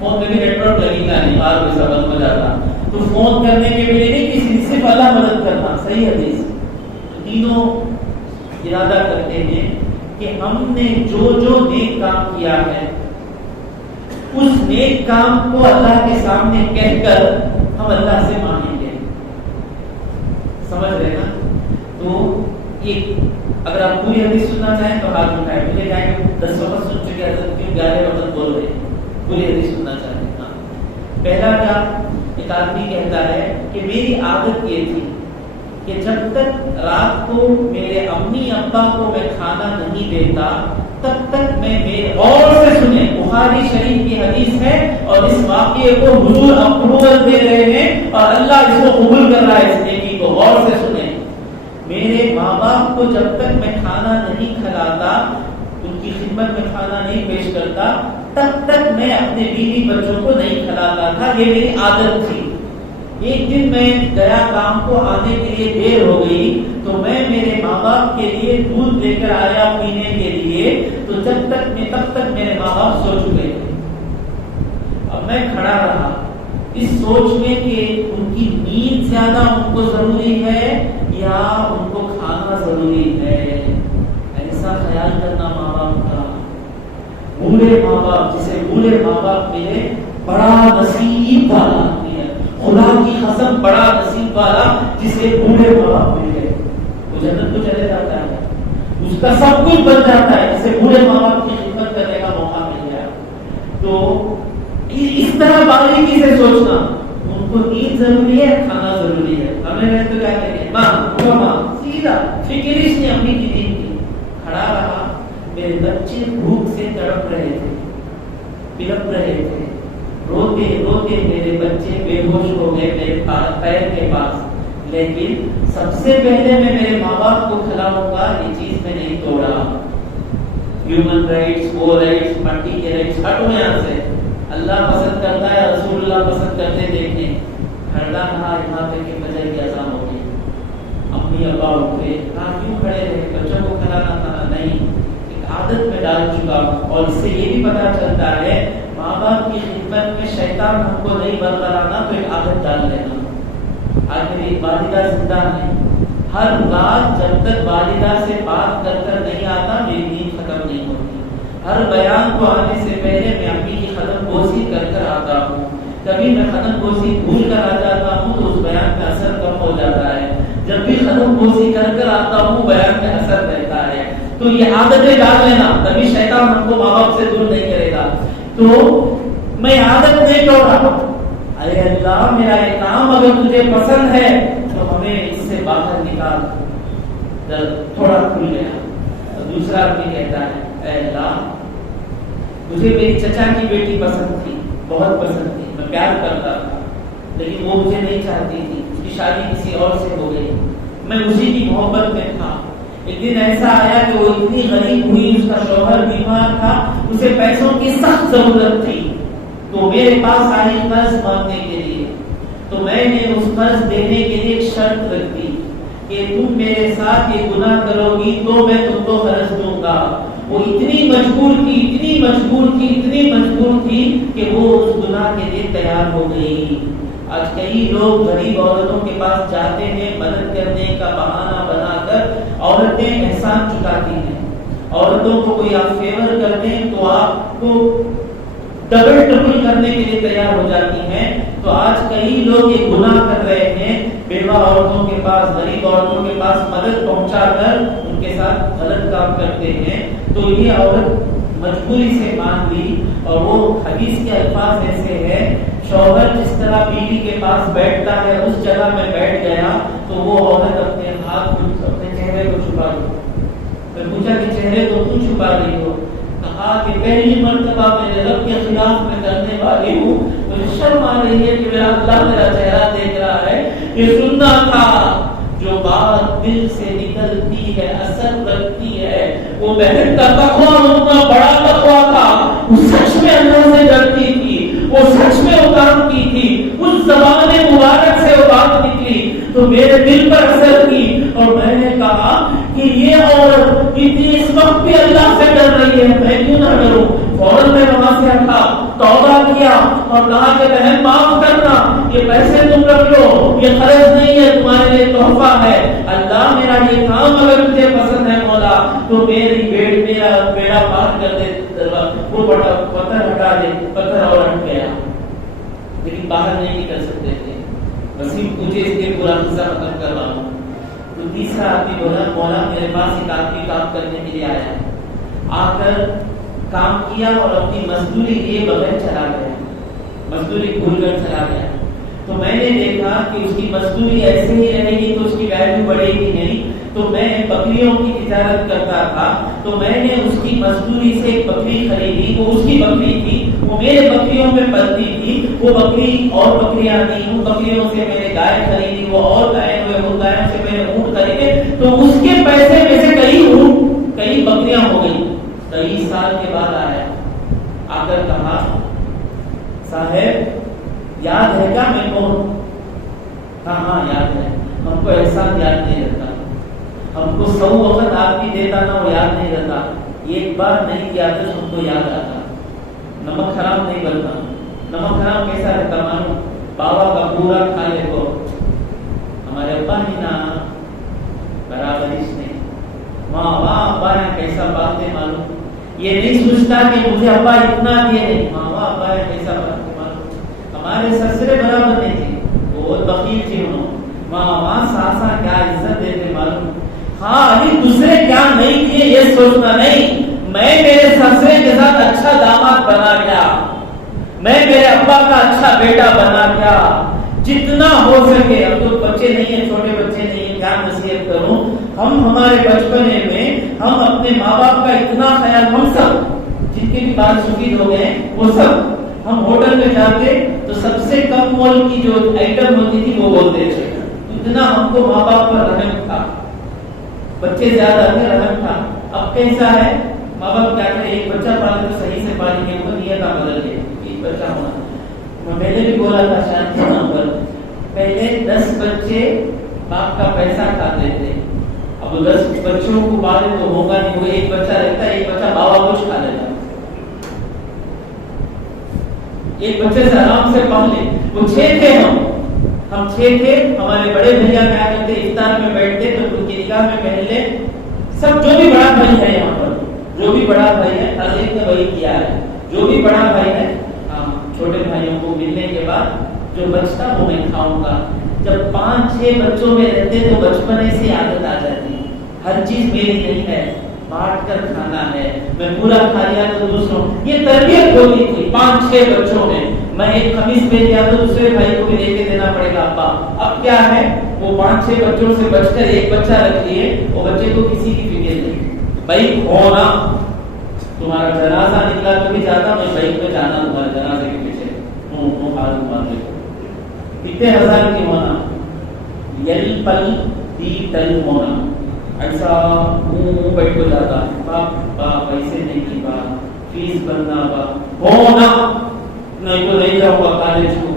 فون میں بھی نیٹ ورک لگے گا نہیں، غار میں سب بند ہو جاتا، تو فون کرنے کے لیے نہیں، کسی صرف اللہ مدد کرنا۔ صحیح حدیث۔ تینوں ارادہ کرتے ہیں کہ ہم نے جو نیک کام کیا ہے اس نیک کام کو اللہ کے سامنے کہہ کر ہم اللہ سے مانگیں گے۔ سمجھ رہے نا؟ تو یہ اگر آپ پوری حدیث سننا چاہیں تو ہاتھ اٹھائیں، مجھے جائیں گے 10 وقت سن چکے حضرت کیوں 11 وقت بول رہے ہیں، پوری حدیث سننا چاہیں۔ ہاں، پہلا کیا؟ ایک آدمی کہتا ہے کہ میری عادت یہ تھی کہ جب تک رات کو میرے امی ابا کو میں کھانا نہیں دیتا تب تک میں میرے، اور سے سنیں، بخاری شریف کی حدیث ہے اور اور اس واقعے کو حضور اپروول دے رہے ہیں اور اللہ اس کو قبول کر رہا ہے اس نیکی کو. غور سے سنیں. میرے ماں باپ کو جب تک میں کھانا نہیں کھلاتا, ان کی خدمت میں کھانا نہیں پیش کرتا, تب تک میں اپنے بیوی بچوں کو نہیں کھلاتا تھا. یہ میری عادت تھی. ایک دن میں گیا کام کو, آنے کے لیے دیر ہو گئی تو میں میرے ماں باپ کے لیے دودھ لے کر آیا پینے کے لیے, تو تب تک میرے ماں باپ سو چکے تھے. اب میں کھڑا رہا اس سوچ میں کہ ان کی نیند زیادہ ان کو ضروری ہے یا ان کو کھانا ضروری ہے. ایسا خیال کرنا ماں باپ کا. بوڑھے ماں باپ, جسے بوڑھے ماں باپ ملے, بڑا نصیب والا ہے. خدا کی قسم بڑا نصیب والا جسے بوڑھے ماں باپ مل گئے. وہ جنت کو چلے جاتا ہے, اس کا سب کچھ بن جاتا ہے جسے بوڑھے ماں باپ کی خدمت کرنے کا موقع مل گیا. تو اس طرح باریکی سے سوچنا. ان کو نیند ضروری ہے, کھانا ضروری ہے. ہمیں تو کیا کہیں گے, ماں سیدھا فکر اس نے اپنی کی نیند کی. کھڑا رہا. میرے بچے بھوک سے تڑپ رہے تھے, پلپ رہے تھے. روتے روتے میرے بچے بے ہوش ہو گئے میرے پیر کے پاس. لیکن سب سے پہلے میں میرے ماں باپ کو کھلاؤں گا, یہ چیز میں نہیں توڑا. ہیومن رائٹس, وہ رائٹس, مٹی کے رائٹس, ہٹو یہاں سے. اللہ پسند کرتا ہے, رسول اللہ پسند کرتے. دیکھیں کھڑا رہا یہاں پہ کہ فجر کی اذان ہو گئی. امی ابا اٹھے, کہاں کیوں کھڑے رہے, بچوں کو کھلانا تھا. نہیں, ایک عادت میں ڈال چکا. اور اس سے یہ بھی پتا چلتا ہے ماں باپ کی خدمت میں شیطان ہم کو نہیں برقرانا, تو ایک عادت ڈال لینا. آج میری والدہ زندہ ہے, ہر رات جب تک والدہ سے بات کر نہیں آتا میری نیند ختم نہیں ہوتی. ہر بیان کو آنے سے پہلے میں امی کی ختم گوشی کر آتا ہوں. کبھی میں ختم گوشی بھول کر آ جاتا ہوں تو اس بیان کا اثر کم ہو جاتا ہے. جب بھی ختم گوشی کر آتا ہوں بیان کا اثر رہتا ہے. تو یہ عادتیں ڈال لینا, کبھی شیطان ہم کو ماں باپ سے دور نہیں کرے گا. تو میں عادت نہیں توڑ رہا. اے اللہ, میرا یہ کام اگر تجھے پسند ہے تو ہمیں اس سے باہر نکال. تھوڑا کھل گیا. دوسرا آدمی کہتا ہے, اے اللہ مجھے میری چچا کی بیٹی پسند تھی, بہت پسند تھی, میں پیار کرتا تھا, لیکن وہ مجھے نہیں چاہتی تھی. اس کی شادی کسی اور سے ہو گئی. میں اسی کی محبت میں تھا. ایک دن ایسا آیا کہ وہ اتنی غریب ہوئی, اس کا شوہر بیمار تھا, اسے پیسوں کی سخت ضرورت تھی. تو میرے پاس آئی قرض مانگنے کے لیے. تو میں نے اس قرض دینے کے لیے ایک شرط رکھ دی کہ تم میرے ساتھ یہ گناہ کرو گی تو میں تم کو قرض دوں گا. وہ اتنی مجبور تھی کہ وہ اس گناہ کے لیے تیار ہو گئی. آج کئی لوگ غریب عورتوں کے پاس جاتے ہیں, مدد کرنے کا بہانہ بنا کر عورتیں احسان چکاتی ہیں. عورتوں کو کوئی آپ فیور کر دیں تو آپ کو ڈبل کرنے کے لیے تیار ہو جاتی ہیں. تو آج کئی لوگ یہ گناہ کر رہے ہیں, بیوہ عورتوں کے پاس, غریب عورتوں کے پاس مدد پہنچا کر ان کے ساتھ غلط کام کرتے ہیں. تو یہ عورت مجبوری سے مان لی. اور وہ حدیث کے الفاظ ایسے ہیں, شوہر جس طرح بیوی کے پاس بیٹھتا ہے اس جگہ میں بیٹھ گیا. تو وہ عورت اپنے ہاتھ کو, اپنے چہرے کو چھپا لی. میں پوچھا کہ چہرے کو کیوں چھپا رہی ہو؟ کہا کہ پہلی مرتبہ میرے رب کے خلاف میں کرنے والی ہوں, مجھے شرم آ رہی ہے کہ میرا اللہ میرا چہرہ دیکھ رہا ہے. یہ سننا تھا, جو بات دل سے نکلتی ہے اثر رکھتی ہے. وہ بہن کا تقویٰ اتنا بڑا تقویٰ تھا, وہ سچ میں اللہ سے ڈرتی تھی, وہ سچ میں وہ کام کی تھی, اس زبان مبارک سے وہ بات نکلی تو میرے دل پر اثر کی. اور میں نے کہا کہ یہ عورت اتنی اس وقت بھی اللہ سے ڈر رہی ہے, میں کیوں نہ ڈروں. فوراً میں وہاں سے ہٹا, توبہ کیا اور کہا کہ بہن معاف کرنا, یہ پیسے تم رکھ لو, یہ قرض نہیں ہے, تمہارے لیے تحفہ ہے. اللہ میرا یہ کام اگر تجھے پسند ہے مولا تو میرا بیڑا پار کر دے, وہ پتھر ہٹا دے. پتھر اور ہٹ گیا, لیکن باہر نہیں نکل سکتے تھے. وسیم پوچھے اس کے پورا قصہ ختم کر رہا ہوں. تو تیسرا آدمی بولا, مولا میرے پاس ایک آدمی کام کرنے کے لیے آیا, آ کر کام کیا اور اپنی مزدوری لیے بغیر چلا گیا, مزدوری بھول کر چلا گیا. تو میں نے دیکھا کہ اس کی مزدوری ایسے ہی رہے گی تو اس کی ویلیو بڑھے گی نہیں. تو میں بکریوں کی تجارت کرتا تھا, تو میں نے اس کی مزدوری سے ایک بکری خریدی. وہ اس کی بکری تھی, وہ میرے بکریوں میں پلتی تھی، وہ بکری اور بکریاں تھی، ان بکریوں سے میں نے گائے خریدی، وہ اور گائے ہوئے، ان گایوں سے میں نے اونٹ خریدے، تو اس کے پیسے میں سے کئی بکریاں ہو گئی۔ کئی سال کے بعد آیا، آ کر کہا صاحب یاد ہے کیا میں کون؟ ہاں یاد ہے۔ ہم کو احسان یاد نہیں رہتا، ہم کو 100 وقت آدمی دیتا نا وہ یاد نہیں رہتا، ایک بار نہیں کیا تو ہم کو یاد آتا۔ نمک خراب نہیں بنتا۔ نمک خراب کیسا رہتا معلوم؟ بابا کا پورا کھا لے تو ہمارے ابا ہی نا برابر اس نے ماں ابا نے کیسا بات ہے معلوم؟ یہ نہیں سوچتا کہ مجھے ابا اتنا دیے نہیں، ماں ابا نے کیسا بات ہے معلوم؟ ہمارے سسرے برابر نہیں تھے، بہت بخیل تھی انہوں، ماں ساسا کیا عزت دیتے معلوم؟ ہاں ابھی دوسرے کیا نہیں کیے یہ سوچنا نہیں، میں میرے سسرے کے ساتھ اچھا داماد بنا گیا، میں میرے ابا کا اچھا بیٹا بنا گیا، جتنا ہو سکے۔ اب تو بچے نہیں ہیں، چھوٹے بچے نہیں ہیں، کیا نصیحت کروں؟ ہم ہمارے بچپنے میں ہم اپنے ماں باپ کا اتنا خیال، ہم سب جن کے بھی بال سفید ہو گئے وہ سب، ہم ہوٹل میں جاتے تو سب سے کم مول کی جو آئٹم ہوتی تھی وہ بولتے تھے، اتنا ہم کو ماں باپ پر رحم تھا، بچے زیادہ تھے رحم تھا۔ اب کیسا ہے؟ ماں باپ کیا کرے، ایک بچہ پالے تو صحیح سے پالیں گے، وہ نیت بدل گئے، ایک بچہ ہونا۔ میں نے بھی بولا تھا شاید کے نام پر، پہلے 10 بچے باپ کا پیسہ کھاتے تھے، اب 10 بچوں کو پالے تو ہوگا نہیں، وہ ایک بچہ رہتا ہے، ایک بچہ بابا کچھ کھا لیتا، ایک بچے سے آرام سے پال لے۔ وہ 6 تھے، ہم 6 تھے، ہمارے بڑے بھیا کیا کرتے افطار میں بیٹھتے تو ان کی نگاہ میں پہلے سب جو بھی بڑا بھائی ہے یہاں پر، جو بھی بڑا بھائی ہے، ہر ایک نے وہی کیا ہے، جو بھی بڑا بھائی ہے چھوٹے بھائیوں کو ملنے کے بعد جو بچتا وہ میں کھاؤں گا۔ جب 5-6 بچوں میں رہتے تو بچپنے سے عادت آ جاتی، ہر چیز میری نہیں ہے، بانٹ کر کھانا ہے، میں پورا کھا لیا تو دوسروں، یہ تربیت ہوتی تھی 5-6 بچوں میں۔ میں ایک قمیص پہن لیا تو دوسرے بھائی کو بھی لے کے دینا پڑے گا ابا۔ اب کیا ہے، وہ 5-6 بچوں سے بچ کر ایک بچہ رکھ لیے، وہ بچے کو کسی کی فکر نہیں، بھائی ہونا تمہارا جنازہ نکلا تو بھی جاتا، میں بھائی پہ جانا تمہارے جنازے کے پیچھے، کتنے ہزار کی ہونا، یل پل دی تل ہونا، ایسا منہ بیٹھ کو جاتا، باپ پیسے نہیں کی باپ، فیس بننا باپ، ہونا نہیں تو نہیں جاؤں گا کالج کو،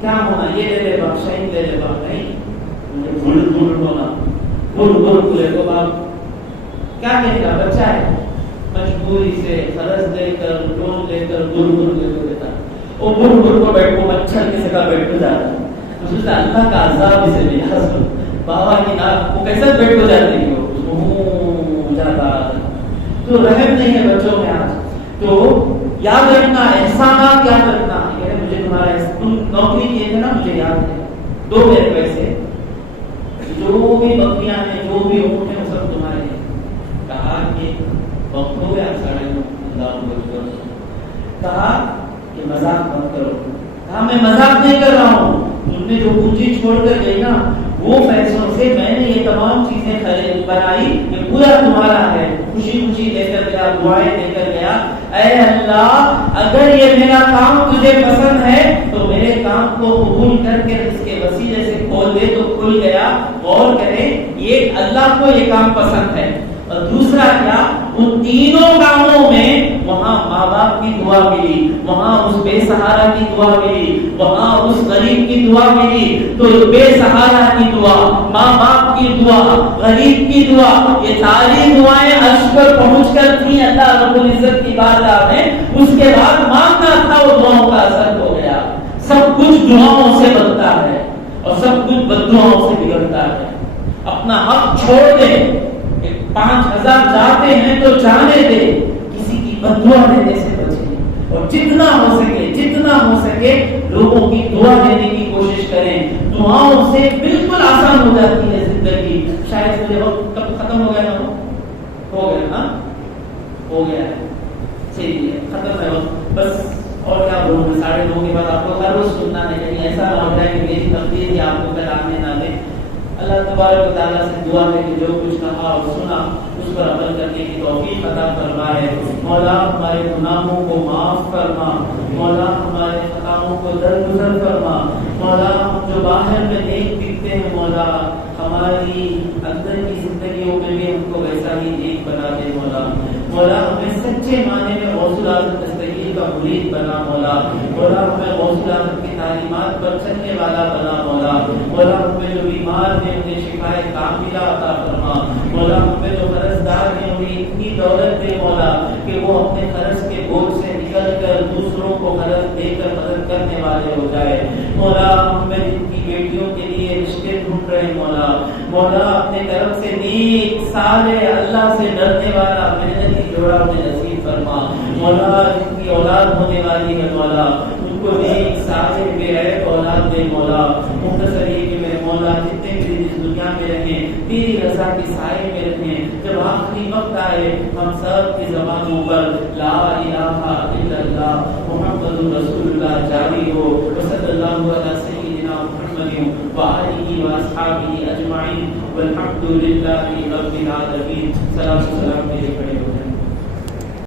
کیا ہونا، یہ لے لے باپ، شہید لے لے باپ، نہیں مجھے بھول ہونا، بھول لے کو باپ، کیا کہے گا، بچہ ہے، مجبوری سے قرض دے کر لون لے کر بھول لے کو دیتا، وہ بھول کو بیٹھ کو مچھر کی سکا بیٹھ کو جاتا، سوچتا اللہ کا عذاب اسے ملا، بابا کی ناک وہ کیسے بیٹھ کو جاتے ہیں وہ جاتا، تو رحم نہیں ہے بچوں میں آج۔ تو یاد رکھنا، احسانات یاد رکھنا، یہ مجھے تمہارا نوکری کیے تھے نا، مجھے یاد ہے، 2 میرے پیسے، جو بھی بکریاں ہیں، جو بھی اونٹ ہیں، وہ سب تمہارے ہیں۔ کہا کہ وقت ہو گیا 9:30، کہا کہ مذاق مت کرو، کہا میں مذاق نہیں کر رہا ہوں، تم نے جو پونجی چھوڑ کر گئی نا، وہ پیسوں سے میں نے یہ تمام چیزیں خرید بنائی، یہ پورا تمہارا ہے، خوشی خوشی لے کر گیا، دعائیں دے کر گیا، اے اللہ اگر یہ میرا کام تجھے پسند ہے تو میرے کام کو قبول کر کے اس کے وسیلے سے کھول دے، تو کھل گیا۔ غور کریں، یہ اللہ کو یہ کام پسند ہے، اور دوسرا کیا، ان تینوں کاموں میں وہاں ماں باپ کی دعا ملی، وہاں اس بے سہارا کی دعا ملی، وہاں اس غریب کی دعا ملی، تو بے سہارا کی دعا، ماں باپ کی دعا، غریب کی دعا، یہ ساری دعائیں عرش پر پہنچ کر تھیں اللہ رب العزت کی بارگاہ میں۔ اس کے بعد مانگنا تھا، وہ دعاؤں کا اثر ہو گیا۔ سب کچھ دعاؤں سے بنتا ہے اور سب کچھ بددعاؤں سے بگڑتا ہے۔ اپنا حق چھوڑ دے، 5000 جاتے ہیں تو جانے دے، کسی کی بددعا دینے سے بچیں، اور جتنا ہو سکے لوگوں کی دعا دینے کی کوشش کریں۔ دعاؤں سے بالکل آسان ہو جاتی ہے زندگی۔ شاید مجھے وقت کب ختم ہو گیا نا، ہو گیا نا، ہو گیا ہے، چلیے ختم ہے وقت بس۔ اور کیا بولوں میں، 9:30 کے بعد آپ کو ہر روز سننا ہے، کہیں ایسا نہ ہو جائے کہ میری تقدیر ہی آپ کو پھر آنے نہ دے۔ اللہ تبارک و تعالیٰ سے دعا ہے کہ جو کچھ کہا اور سنا اس پر عمل کرنے کی توفیق عطا فرمائے۔ مولا ہمارے گناہوں کو معاف فرما، مولا ہمارے خطاؤں کو درگزر فرما مولا، جو باہر میں نیک دکھتے ہیں مولا ہماری اندر کی زندگیوں میں بھی ہم کو ویسا ہی نیک بنا دے مولا۔ مولا ہمیں سچے معنی میں غوث العظم دستگیر کا مرید بنا مولا۔ مولا ہمیں غوث العظم کی تعلیمات پر چلنے والا بنا مولا۔ مولا ہمیں جو بیمار ہیں انہیں شفائے کاملہ عطا فرما۔ مولا ہمیں جو قرضدار ہیں انہیں اتنی دولت دے مولا کہ وہ اپنے قرض کے بوجھ سے نکل کر دوسروں کو قرض دے کر مدد کرنے والے ہو جائے۔ مولا ہمیں جن کی بیٹیوں کے لیے رشتے ڈھونڈ رہے مولا، مولا اپنے طرف سے نیک صالح اللہ سے ڈرنے والا محنتی جوڑا انہیں نصیب فرما۔ مولا جن کی اولاد ہونے والی ہے مولا ان کو نیک صالح بے عیب اولاد دے مولا۔ مختصر یہ کہ میرے مولا جتنے بھی اس دنیا میں رہیں تیری رضا کے سائے میں رہیں، جب آخری وقت آئے ہم سب کی زبانوں پر لا الہ الا اللہ محمد رسول اللہ جاری ہو۔ وصلی اللہ علی سیدنا محمد وآلہ واصحابہ اجمعین والحمد للہ رب العالمین۔ سلام